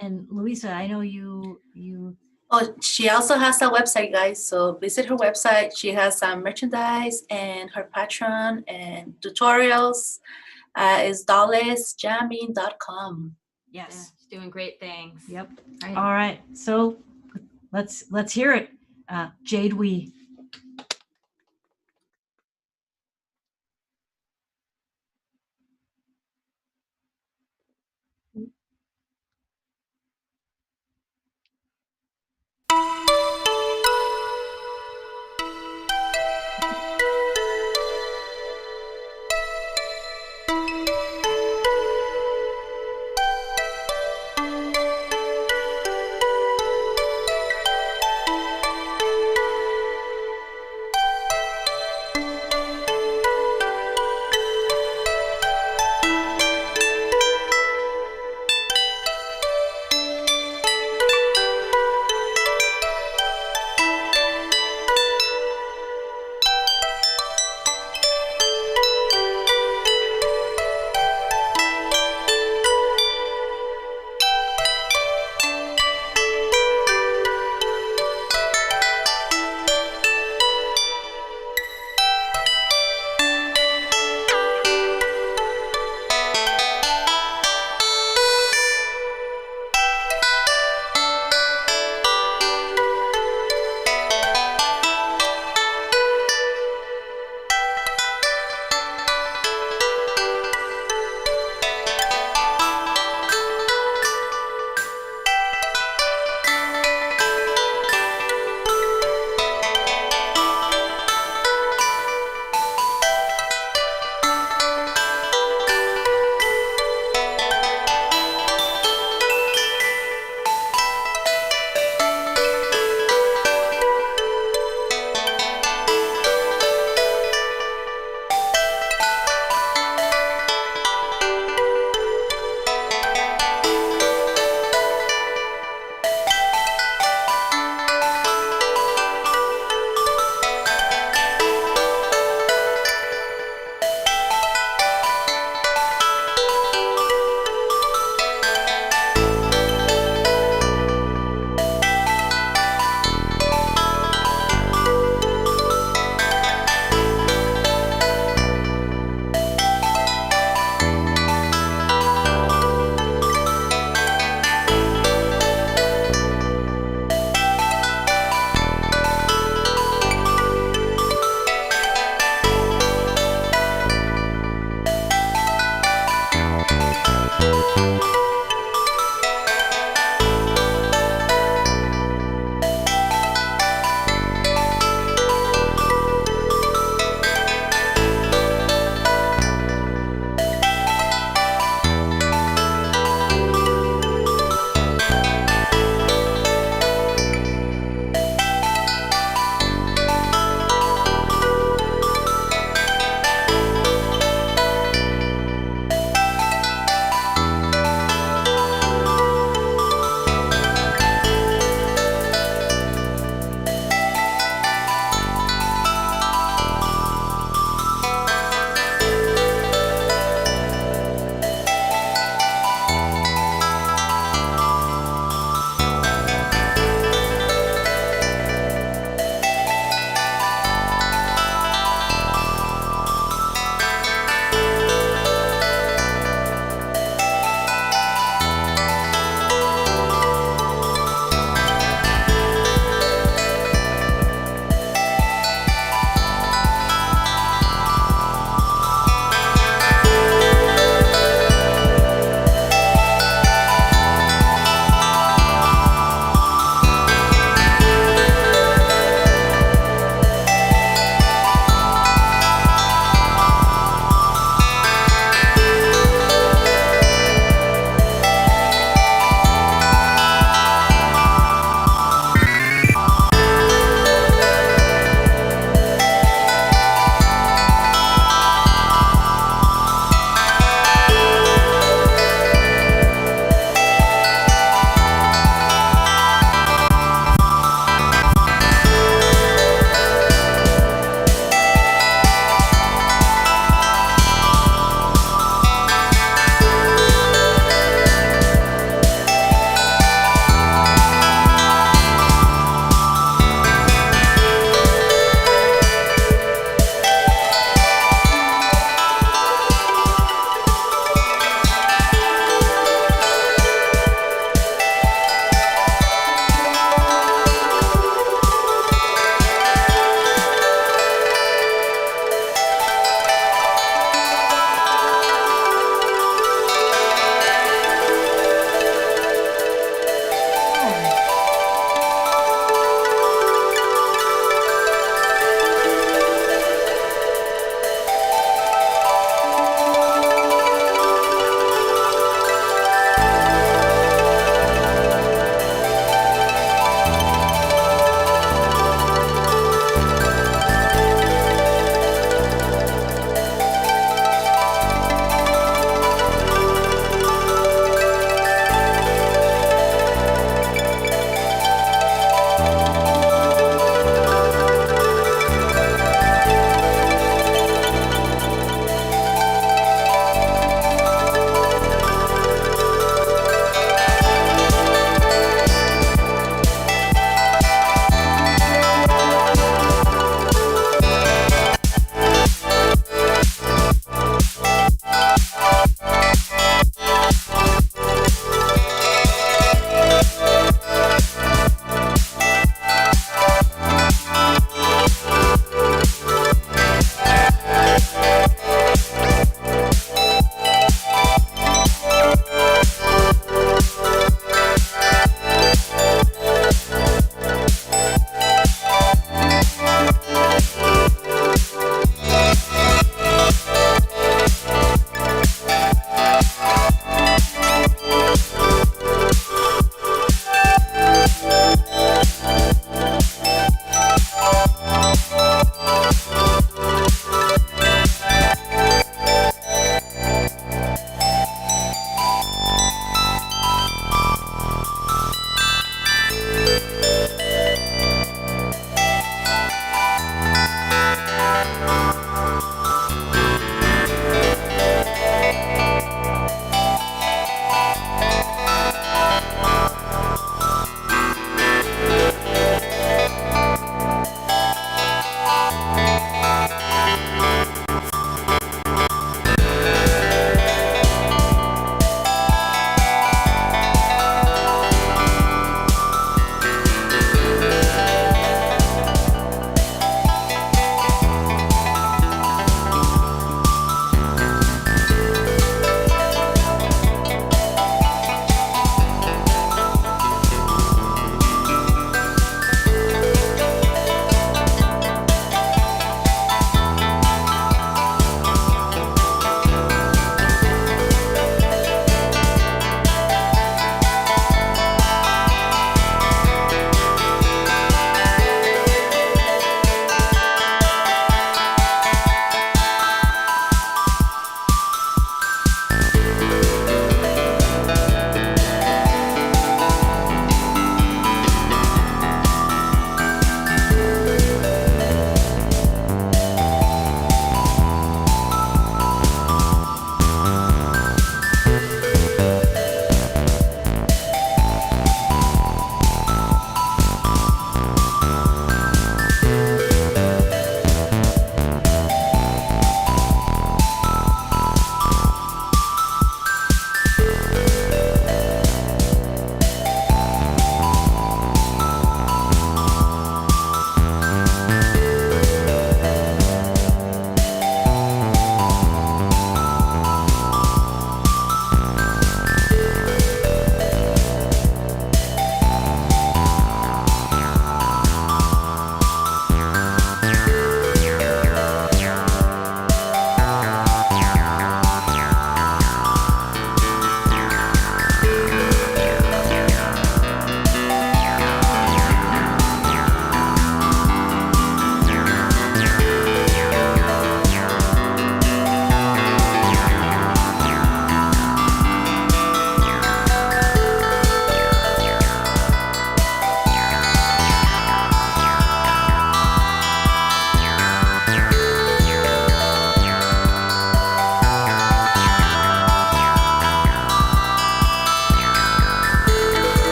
and Louisa, I know you Oh, she also has a website, guys. So visit her website. She has some merchandise and her Patreon and tutorials is dollesjamming.com. Yeah, yes. she's doing great things. Yep. Right. All right. So let's hear it. Jade Wii.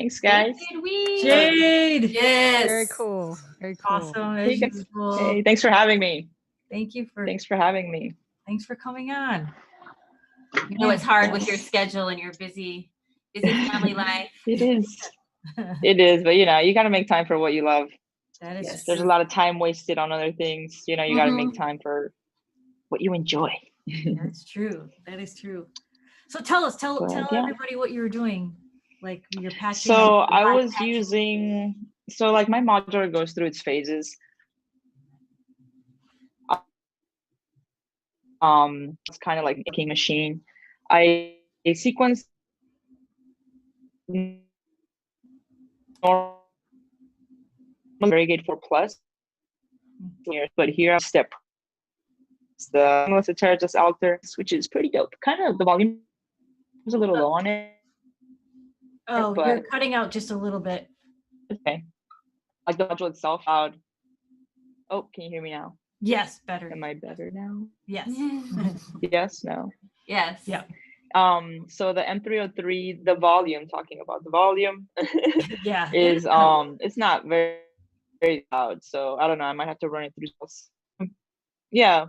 Thanks, guys. Jade Wii. Jade. Yes. Very cool. Very cool. Awesome as Hey, guys. usual. Hey, thanks for having me. Thanks Thanks for having me. for coming on. You know it's hard with your schedule and your busy family life. It is. It is, but you know, you got to make time for what you love. That is Yes. There's a lot of time wasted on other things. You know, you got to make Mhm. time for what you enjoy. That's true. That is true. So tell yeah. everybody what you were doing, like your patching. So I was using, so like my modular goes through its phases. It's kind of like making machine. I sequence Variegated 4 plus, but here I'm step the Melissa Terrace alter, which is pretty dope. Kind of the volume is a little low on it. Oh, but you're cutting out just a little bit. okay. Like the module itself loud. Oh, can you hear me now? Yes, better. Am I better now? Yes. Yes, no. Yes. Yeah. So the M303, the volume, talking about the volume, Yeah. is it's not very loud. So I don't know, I might have to run it through. Yeah.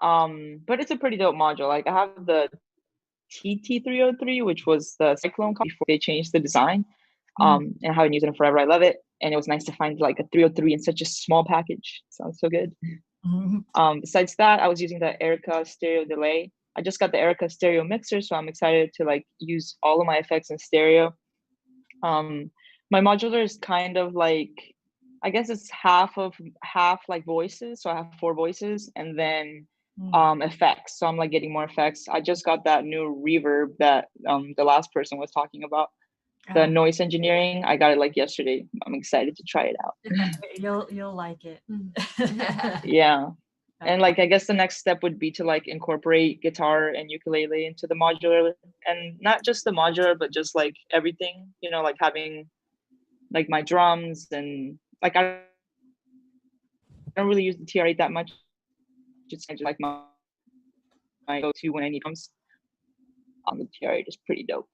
But it's a pretty dope module. Like I have the TT303, which was the Cyclone before they changed the design. And I haven't used it in forever. I love it. And it was nice to find like a 303 in such a small package. Sounds so good. Besides that, I was using the Erica stereo delay. I just got the Erica stereo mixer, so I'm excited to like use all of my effects in stereo. My modular is kind of like, I guess it's half like voices. So I have 4 voices and then effects. So I'm like getting more effects. I just got that new reverb that the last person was talking about. The noise engineering, I got it like yesterday. I'm excited to try it out. You'll like it. Yeah. And like I guess the next step would be to like incorporate guitar and ukulele into the modular, and not just the modular, but just like everything, you know, like having like my drums and like I don't really use the TR8 that much. Just like my go-to when I need drums. The TR8 is pretty dope.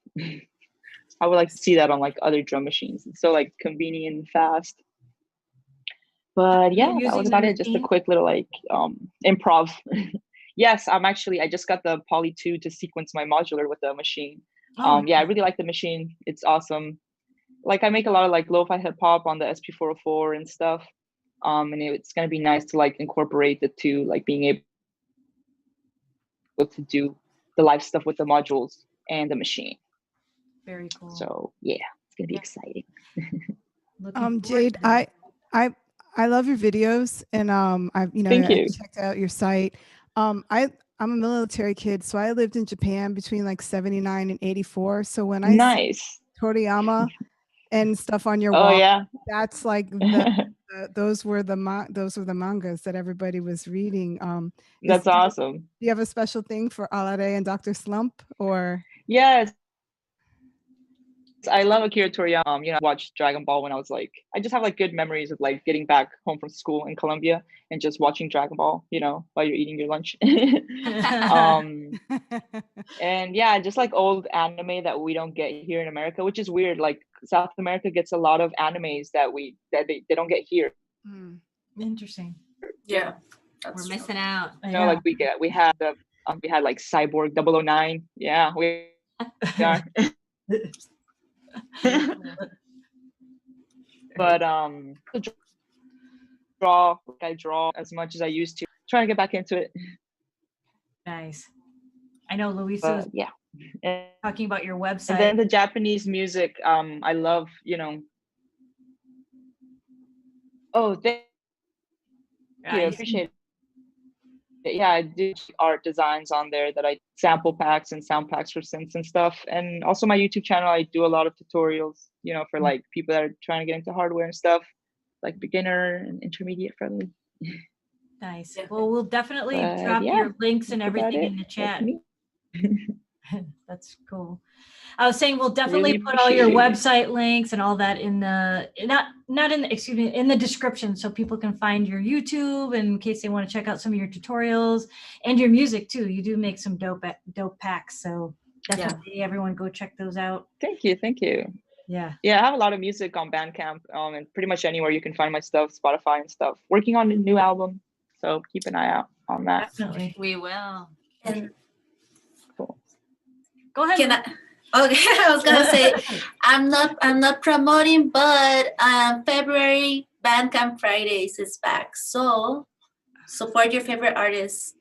I would like to see that on like other drum machines. It's so like convenient and fast. But yeah, that was about it. Just a quick little like improv. Yes, I just got the Poly 2 to sequence my modular with the machine. Yeah, I really like the machine. It's awesome. Like I make a lot of like lo-fi hip hop on the SP404 and stuff. And it's gonna be nice to like incorporate the two, like being able to do the live stuff with the modules and the machine. Very cool. So yeah, it's gonna be exciting. Jade, I love your videos, and I checked out your site. I'm a military kid, so I lived in Japan between like 79 and 84. So when I see Toriyama and stuff on your wall, that's like those were the mangas that everybody was reading. That's awesome. Do you have a special thing for Alare and Dr. Slump, or? Yes. I love Akira Toriyama. You know, I watched Dragon Ball when I was like, I just have like good memories of like getting back home from school in Colombia and just watching Dragon Ball, you know, while you're eating your lunch. And yeah, just like old anime that we don't get here in America, which is weird. Like South America gets a lot of animes that they don't get here. Interesting. Yeah, we're missing out. You know, like we had like Cyborg 009. Yeah, we are. But I draw as much as I used to. Trying to get back into it. Nice. I know Louisa. Yeah. Talking about your website. And then the Japanese music. I love. You know. Oh, thank you. I appreciate it. Yeah, I do art designs on there that I sample packs and sound packs for synths and stuff. And also my YouTube channel, I do a lot of tutorials, you know, for like people that are trying to get into hardware and stuff, like beginner and intermediate friendly. Nice. Well, we'll definitely drop your links and everything in the chat. That's cool. I was saying we'll definitely put all your website links and all that in the in the description, so people can find your YouTube in case they want to check out some of your tutorials and your music too. You do make some dope packs, so definitely everyone go check those out. Thank you. Yeah. Yeah, I have a lot of music on Bandcamp, and pretty much anywhere you can find my stuff, Spotify and stuff. Working on a new album, so keep an eye out on that. Definitely. We will. And Cool. Go ahead. can I? Okay, I was gonna say I'm not promoting, but February Bandcamp Fridays is back. So support your favorite artists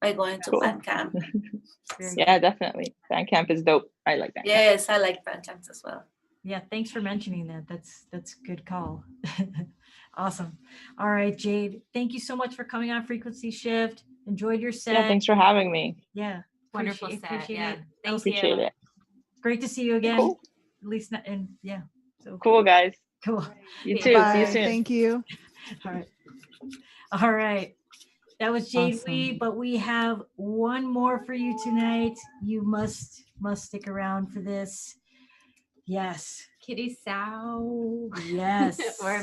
by going to Cool. Bandcamp. Yeah, definitely. Bandcamp is dope. I like Bandcamp. Yes, I like Bandcamp as well. Yeah, thanks for mentioning that. That's a good call. Awesome. All right, Jade, thank you so much for coming on Frequency Shift. Enjoyed your set. Yeah, thanks for having me. Yeah, Wonderful set. appreciate Yeah. it. Thank Appreciate you. it. Great to see you again. Cool. At least not, and yeah. So Cool, guys. cool. You too. See Bye. you soon. Thank you. All right. All right. That was Jade Awesome. Wii, but we have one more for you tonight. You must stick around for this. Yes. Kitty Sow. Yes. Or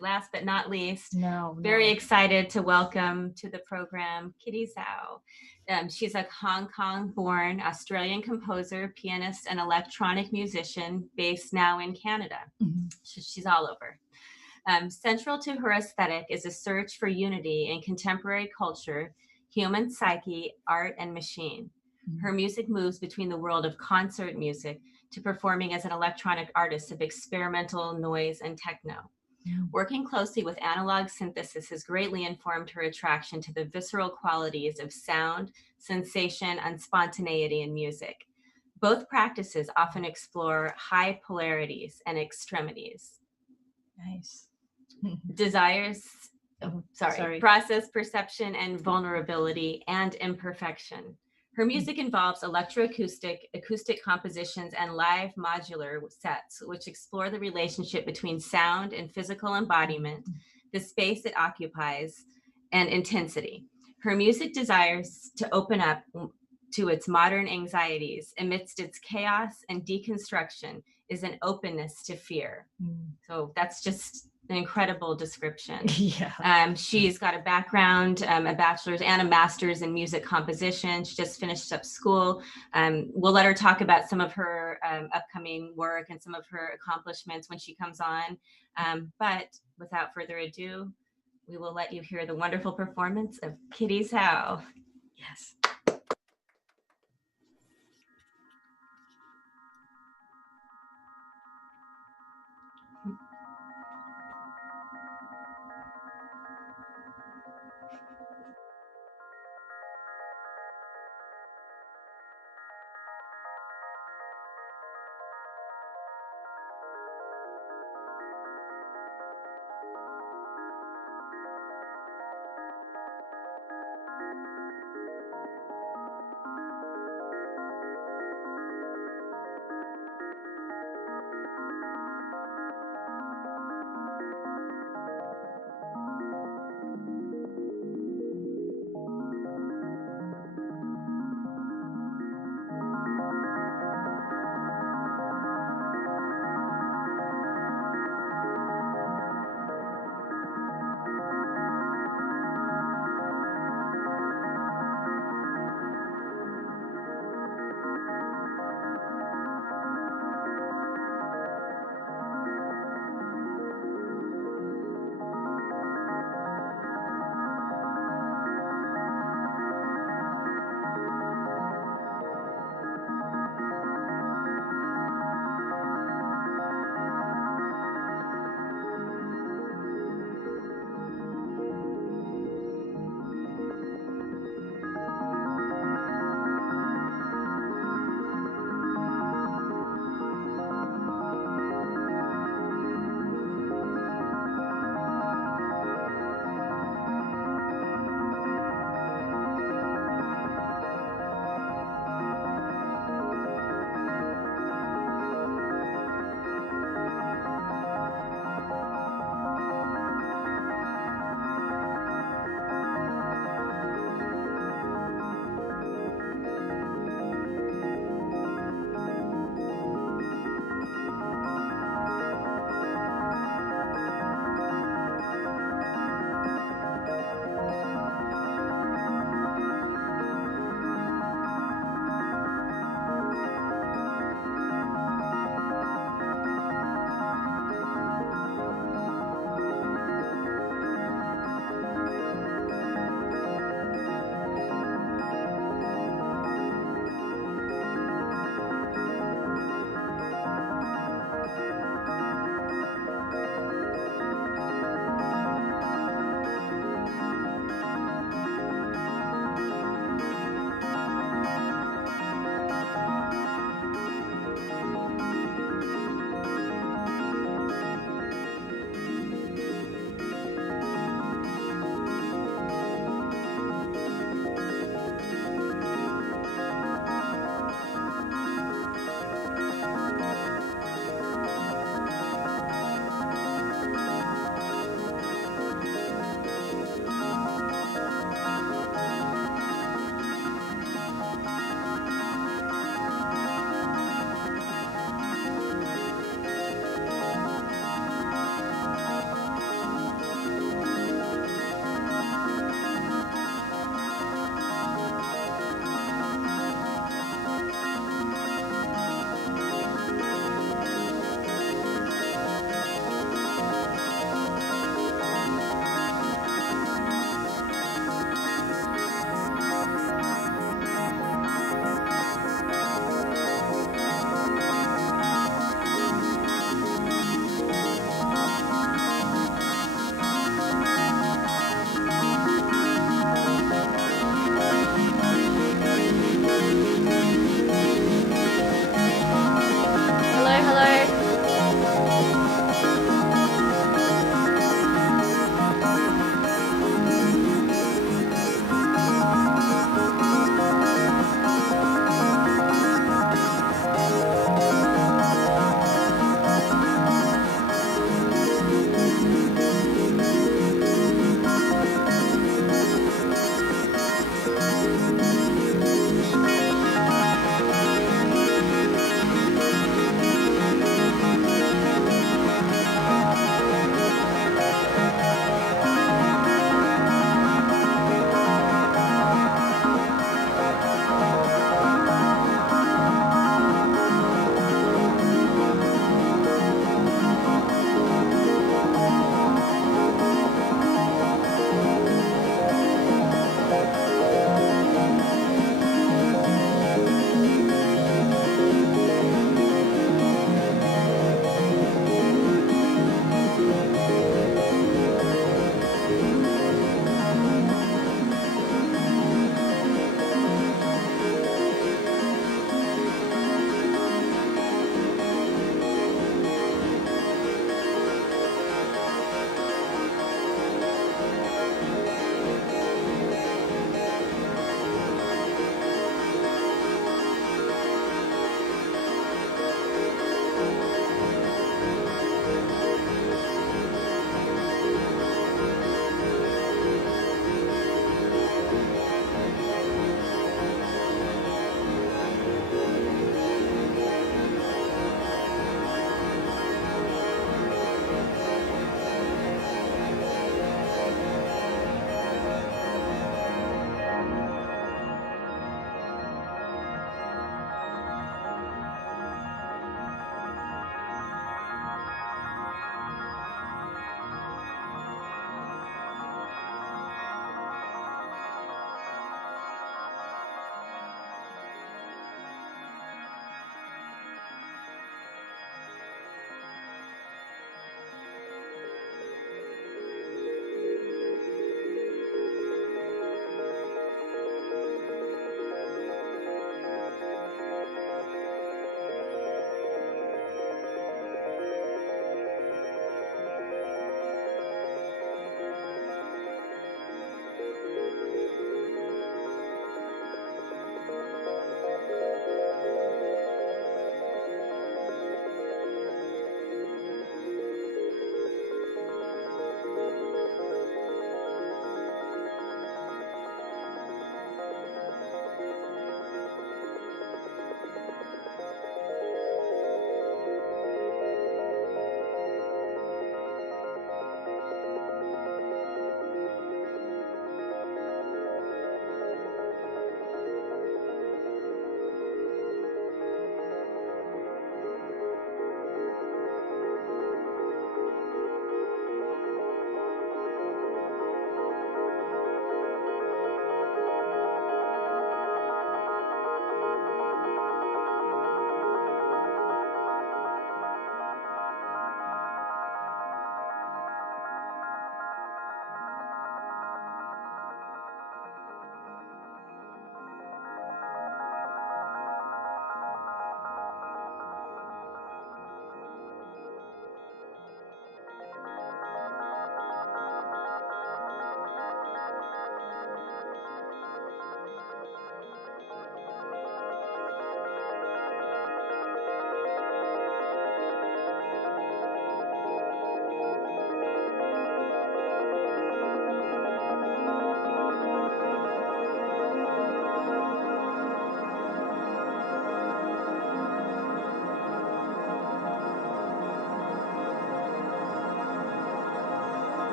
last but not least, No. very excited to welcome to the program Kitty Sow. She's a Hong Kong-born Australian composer, pianist, and electronic musician based now in Canada. Mhm. She's all over. Central to her aesthetic is a search for unity in contemporary culture, human psyche, art, and machine. Her music moves between the world of concert music to performing as an electronic artist of experimental noise and techno. Working closely with analog synthesis has greatly informed her attraction to the visceral qualities of sound, sensation, and spontaneity in music. Both practices often explore high polarities and extremities. Nice. Desires, Oh, process, perception, and vulnerability, and imperfection. Her music involves electroacoustic, acoustic compositions, and live modular sets, which explore the relationship between sound and physical embodiment, the space it occupies, and intensity. Her music desires to open up to its modern anxieties amidst its chaos and deconstruction is an openness to fear. So that's just an incredible description. Yeah. She's got a background, a bachelor's and a master's in music composition. She just finished up school. We'll let her talk about some of her upcoming work and some of her accomplishments when she comes on. But without further ado, we will let you hear the wonderful performance of Kitty Sow. Yes.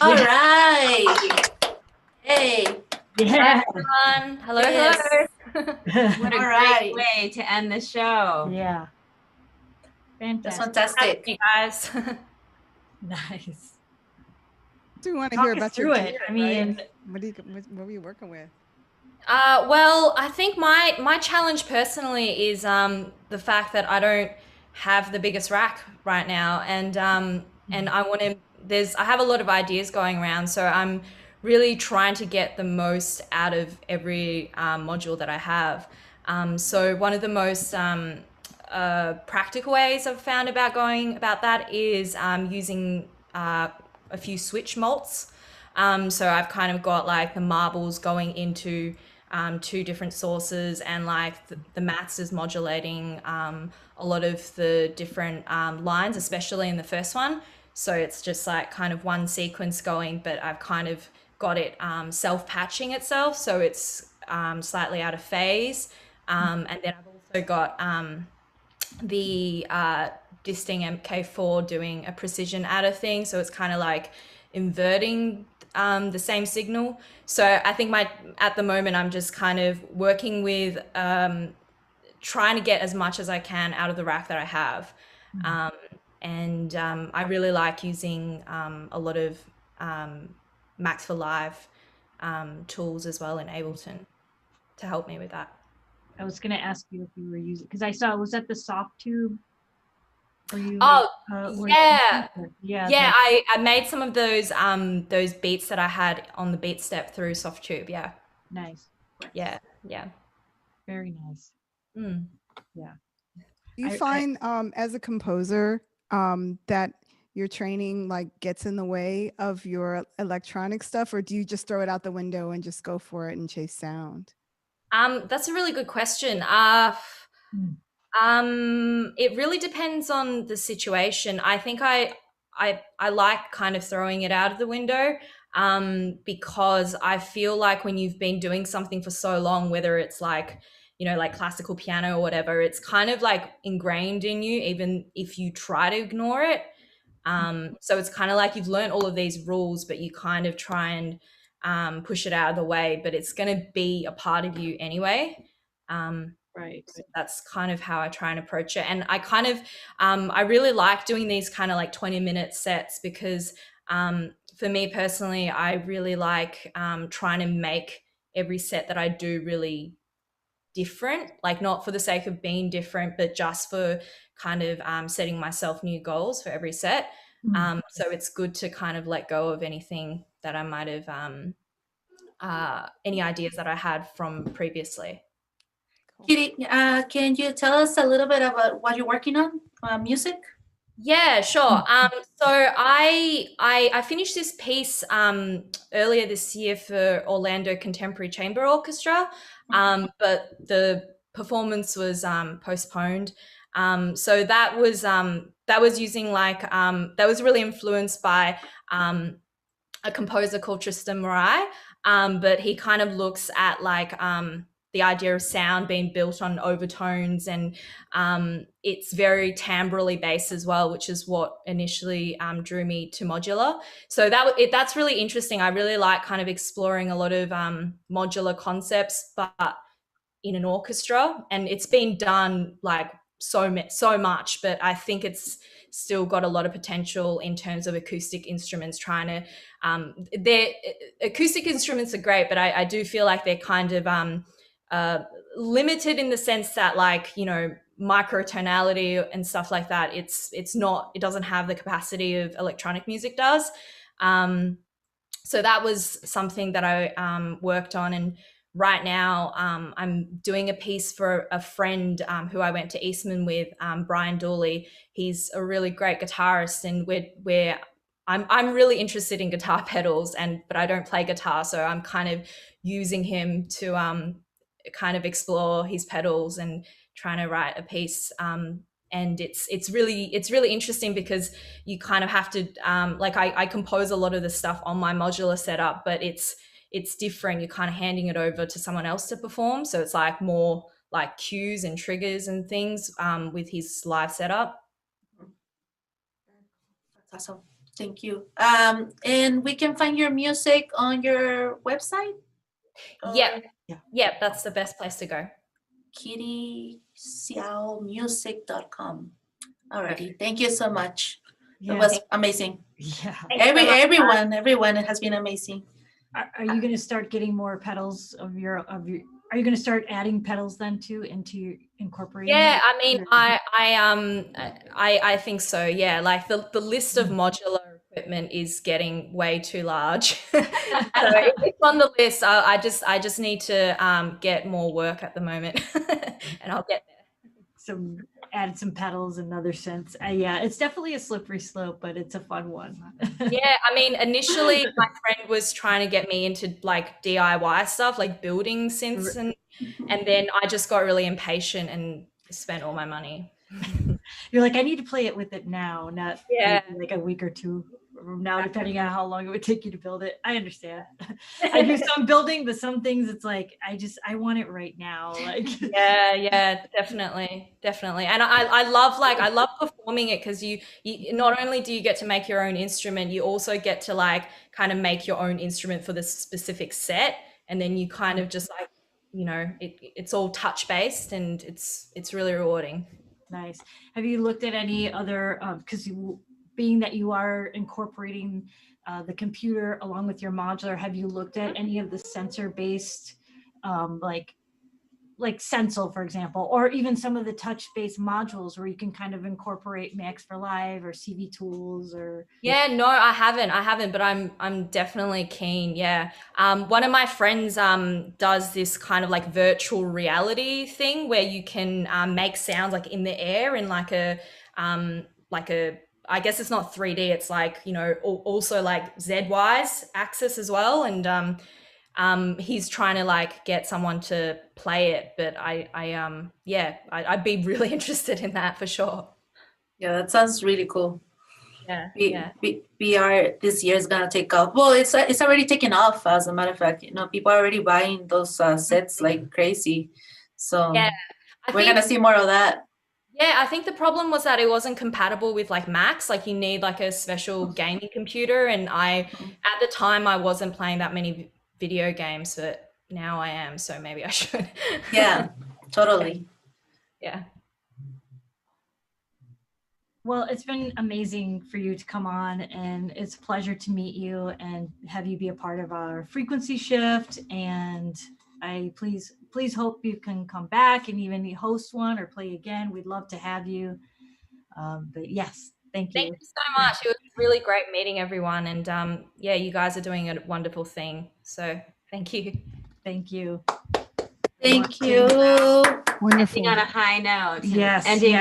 All right. Hey. Yeah. Everyone. Hello, Yes. hello. What a All great right. way to end the show. Yeah. That's Fantastic. fantastic. Hey guys. Nice. Do we want to Talk hear us about through your it. gear, I mean, right? What were you working with? Well, I think my challenge personally is the fact that I don't have the biggest rack right now, and I want to. I have a lot of ideas going around, so I'm really trying to get the most out of every module that I have. So one of the most practical ways I've found about going about that is using a few switch malts. So I've kind of got like the marbles going into two different sources, and like the maths is modulating a lot of the different lines, especially in the first one. So it's just like kind of one sequence going, but I've kind of got it self-patching itself, so it's slightly out of phase. And then I've also got the Disting MK4 doing a precision adder thing, so it's kind of like inverting the same signal. So I think at the moment I'm just kind of working with trying to get as much as I can out of the rack that I have. And I really like using a lot of Max for Live tools as well in Ableton to help me with that. I was going to ask you if you were using, because I saw, was that the soft tube? Oh, yeah. Yeah, I made some of those beats that I had on the beat step through Softtube. Yeah. Nice. Yeah. Very nice. Yeah. Do you find as a composer that your training like gets in the way of your electronic stuff, or do you just throw it out the window and just go for it and chase sound? That's a really good question. It really depends on the situation. I think I like kind of throwing it out of the window because I feel like when you've been doing something for so long, whether it's like, you know, like classical piano or whatever, it's kind of like ingrained in you, even if you try to ignore it. So it's kind of like you've learned all of these rules, but you kind of try and push it out of the way, but it's going to be a part of you anyway. Right. So that's kind of how I try and approach it. And I kind of, I really like doing these kind of like 20-minute sets because for me personally, I really like trying to make every set that I do really different, like not for the sake of being different, but just for kind of setting myself new goals for every set. So it's good to kind of let go of anything that I might have, any ideas that I had from previously. Kitty, can you tell us a little bit about what you're working on, music? Yeah, sure. So I finished this piece earlier this year for Orlando Contemporary Chamber Orchestra, but the performance was postponed. So that was using like that was really influenced by a composer called Tristan Morai, but he kind of looks at like the idea of sound being built on overtones, and it's very timbrally based as well, which is what initially drew me to modular. So that's really interesting. I really like kind of exploring a lot of modular concepts, but in an orchestra, and it's been done like so much, but I think it's still got a lot of potential in terms of acoustic instruments. Trying to their acoustic instruments are great, but I do feel like they're kind of limited in the sense that, like, you know, microtonality and stuff like that, it doesn't have the capacity of electronic music does. So that was something that I worked on, and right now I'm doing a piece for a friend who I went to Eastman with, Brian Dooley. He's a really great guitarist, and I'm really interested in guitar pedals, but I don't play guitar, so I'm kind of using him to kind of explore his pedals and trying to write a piece. And it's really interesting because you kind of have to like I compose a lot of the stuff on my modular setup, but it's different. You're kind of handing it over to someone else to perform, so it's like more like cues and triggers and things with his live setup. That's awesome. Thank you. And we can find your music on your website? Yep. Yeah. Yep, that's the best place to go. kittyxiaomusic.com. Alrighty, thank you so much. Yeah. It was amazing. Yeah. Everyone has been amazing. Are you going to start getting more pedals of your? Are you going to start adding pedals then too into your incorporating? Yeah, I mean, I think so. Yeah, like the list of modular equipment is getting way too large. So it's on the list. I just need to get more work at the moment, and I'll get there. Add some pedals and other synths. Yeah, it's definitely a slippery slope, but it's a fun one. Yeah, I mean, initially my friend was trying to get me into like DIY stuff, like building synths, and then I just got really impatient and spent all my money. You're like, I need to play it with it now, not like a week or two from now, depending on how long it would take you to build it. I understand. I do some building, but some things it's like I want it right now. Like yeah, definitely. And I love performing it because you not only do you get to make your own instrument, you also get to like kind of make your own instrument for this specific set, and then you kind of just like, you know, it's all touch based, and it's really rewarding. Nice. Have you looked at any other because being that you are incorporating the computer along with your modular, have you looked at any of the sensor based like Sensel, for example, or even some of the touch-based modules where you can kind of incorporate Max for Live or CV Tools or? Yeah, no, I haven't, but I'm definitely keen. Yeah. One of my friends does this kind of like virtual reality thing where you can make sounds like in the air in like a I guess it's not 3D, it's like, you know, also like Z-wise axis as well. And he's trying to like get someone to play it, but I'd be really interested in that for sure. Yeah, that sounds really cool. Yeah. VR this year is gonna take off. Well, it's already taken off. As a matter of fact, you know, people are already buying those sets like crazy. So yeah, we're gonna see more of that. Yeah, I think the problem was that it wasn't compatible with like Macs. Like you need like a special gaming computer, and at the time I wasn't playing that many video games, but now I am, so maybe I should. Yeah, totally. Yeah. Well, it's been amazing for you to come on, and it's a pleasure to meet you and have you be a part of our frequency shift. And I please hope you can come back and even host one or play again. We'd love to have you. But yes, thank you. Thank you so much. It was really great meeting everyone. And yeah, you guys are doing a wonderful thing. So thank you. Thank you. Thank you. Wonderful. Ending on a high note. Yes. Ending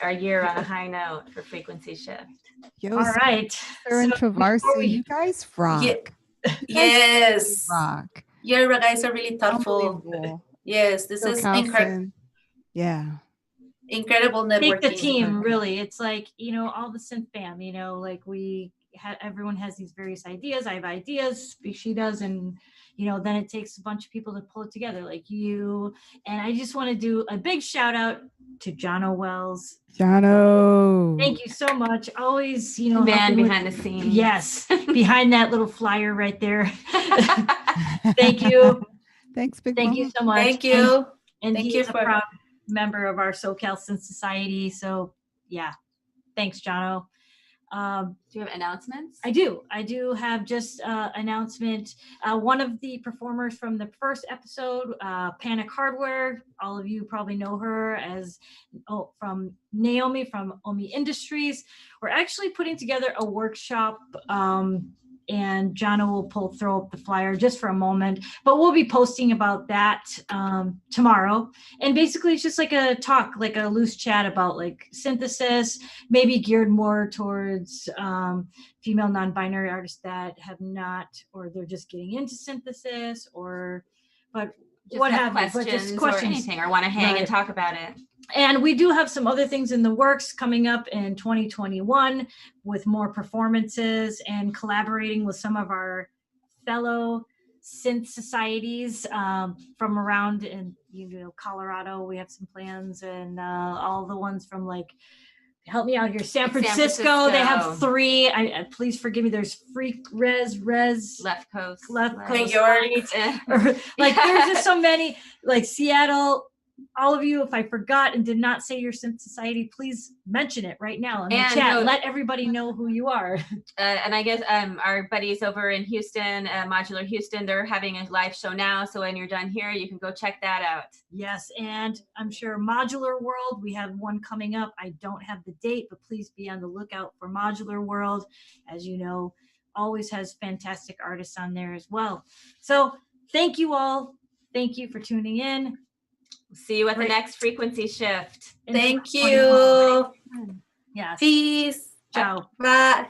our year on a high note for frequency shift. Yo, all right. Sarah and Trovarsi, you guys rock. Yes. Rock. You guys are really thoughtful. Yes, this is incredible. Yeah. Incredible networking. Take the team, really. It's like, you know, all the synth fam, you know, like everyone has these various ideas. I have ideas, she does, and you know, then it takes a bunch of people to pull it together, like you. And I just want to do a big shout out to Jono Wells. Jono. Thank you so much. Always, you know, man behind the scenes. Yes, behind that little flyer right there. Thank you. Thanks, Big Thank Mama. you so much. Thank you. And Thank he you is a proud member of our SoCal Synth Society. So yeah, thanks, Jono. Do you have announcements? I do have just announcement. One of the performers from the first episode, Panic Hardware, all of you probably know her as from Naomi from Omi Industries. We're actually putting together a workshop, and Jono will throw up the flyer just for a moment, but we'll be posting about that tomorrow. And basically it's just like a talk, like a loose chat about like synthesis, maybe geared more towards female non-binary artists that have not, or they're just getting into synthesis, but just what have have questions, you, but just questions or anything, or want to hang and talk about it. And we do have some other things in the works coming up in 2021 with more performances and collaborating with some of our fellow synth societies from around in Colorado. We have some plans, and all the ones from like help me out here. San San Francisco. They have Francisco. 3. Please forgive me. There's Freak Res Left Coast. Coast, York. right? Like there's just so many. Like Seattle. All of you, if I forgot and did not say your Synth Society, please mention it right now in the chat. Let everybody know who you are. And I guess our buddies over in Houston, Modular Houston, they're having a live show now. So when you're done here, you can go check that out. Yes, and I'm sure Modular World, we have one coming up. I don't have the date, but please be on the lookout for Modular World. As you know, always has fantastic artists on there as well. So thank you all. Thank you for tuning in. See you at the next frequency shift. Thank you. Yes. Peace. Ciao. Bye.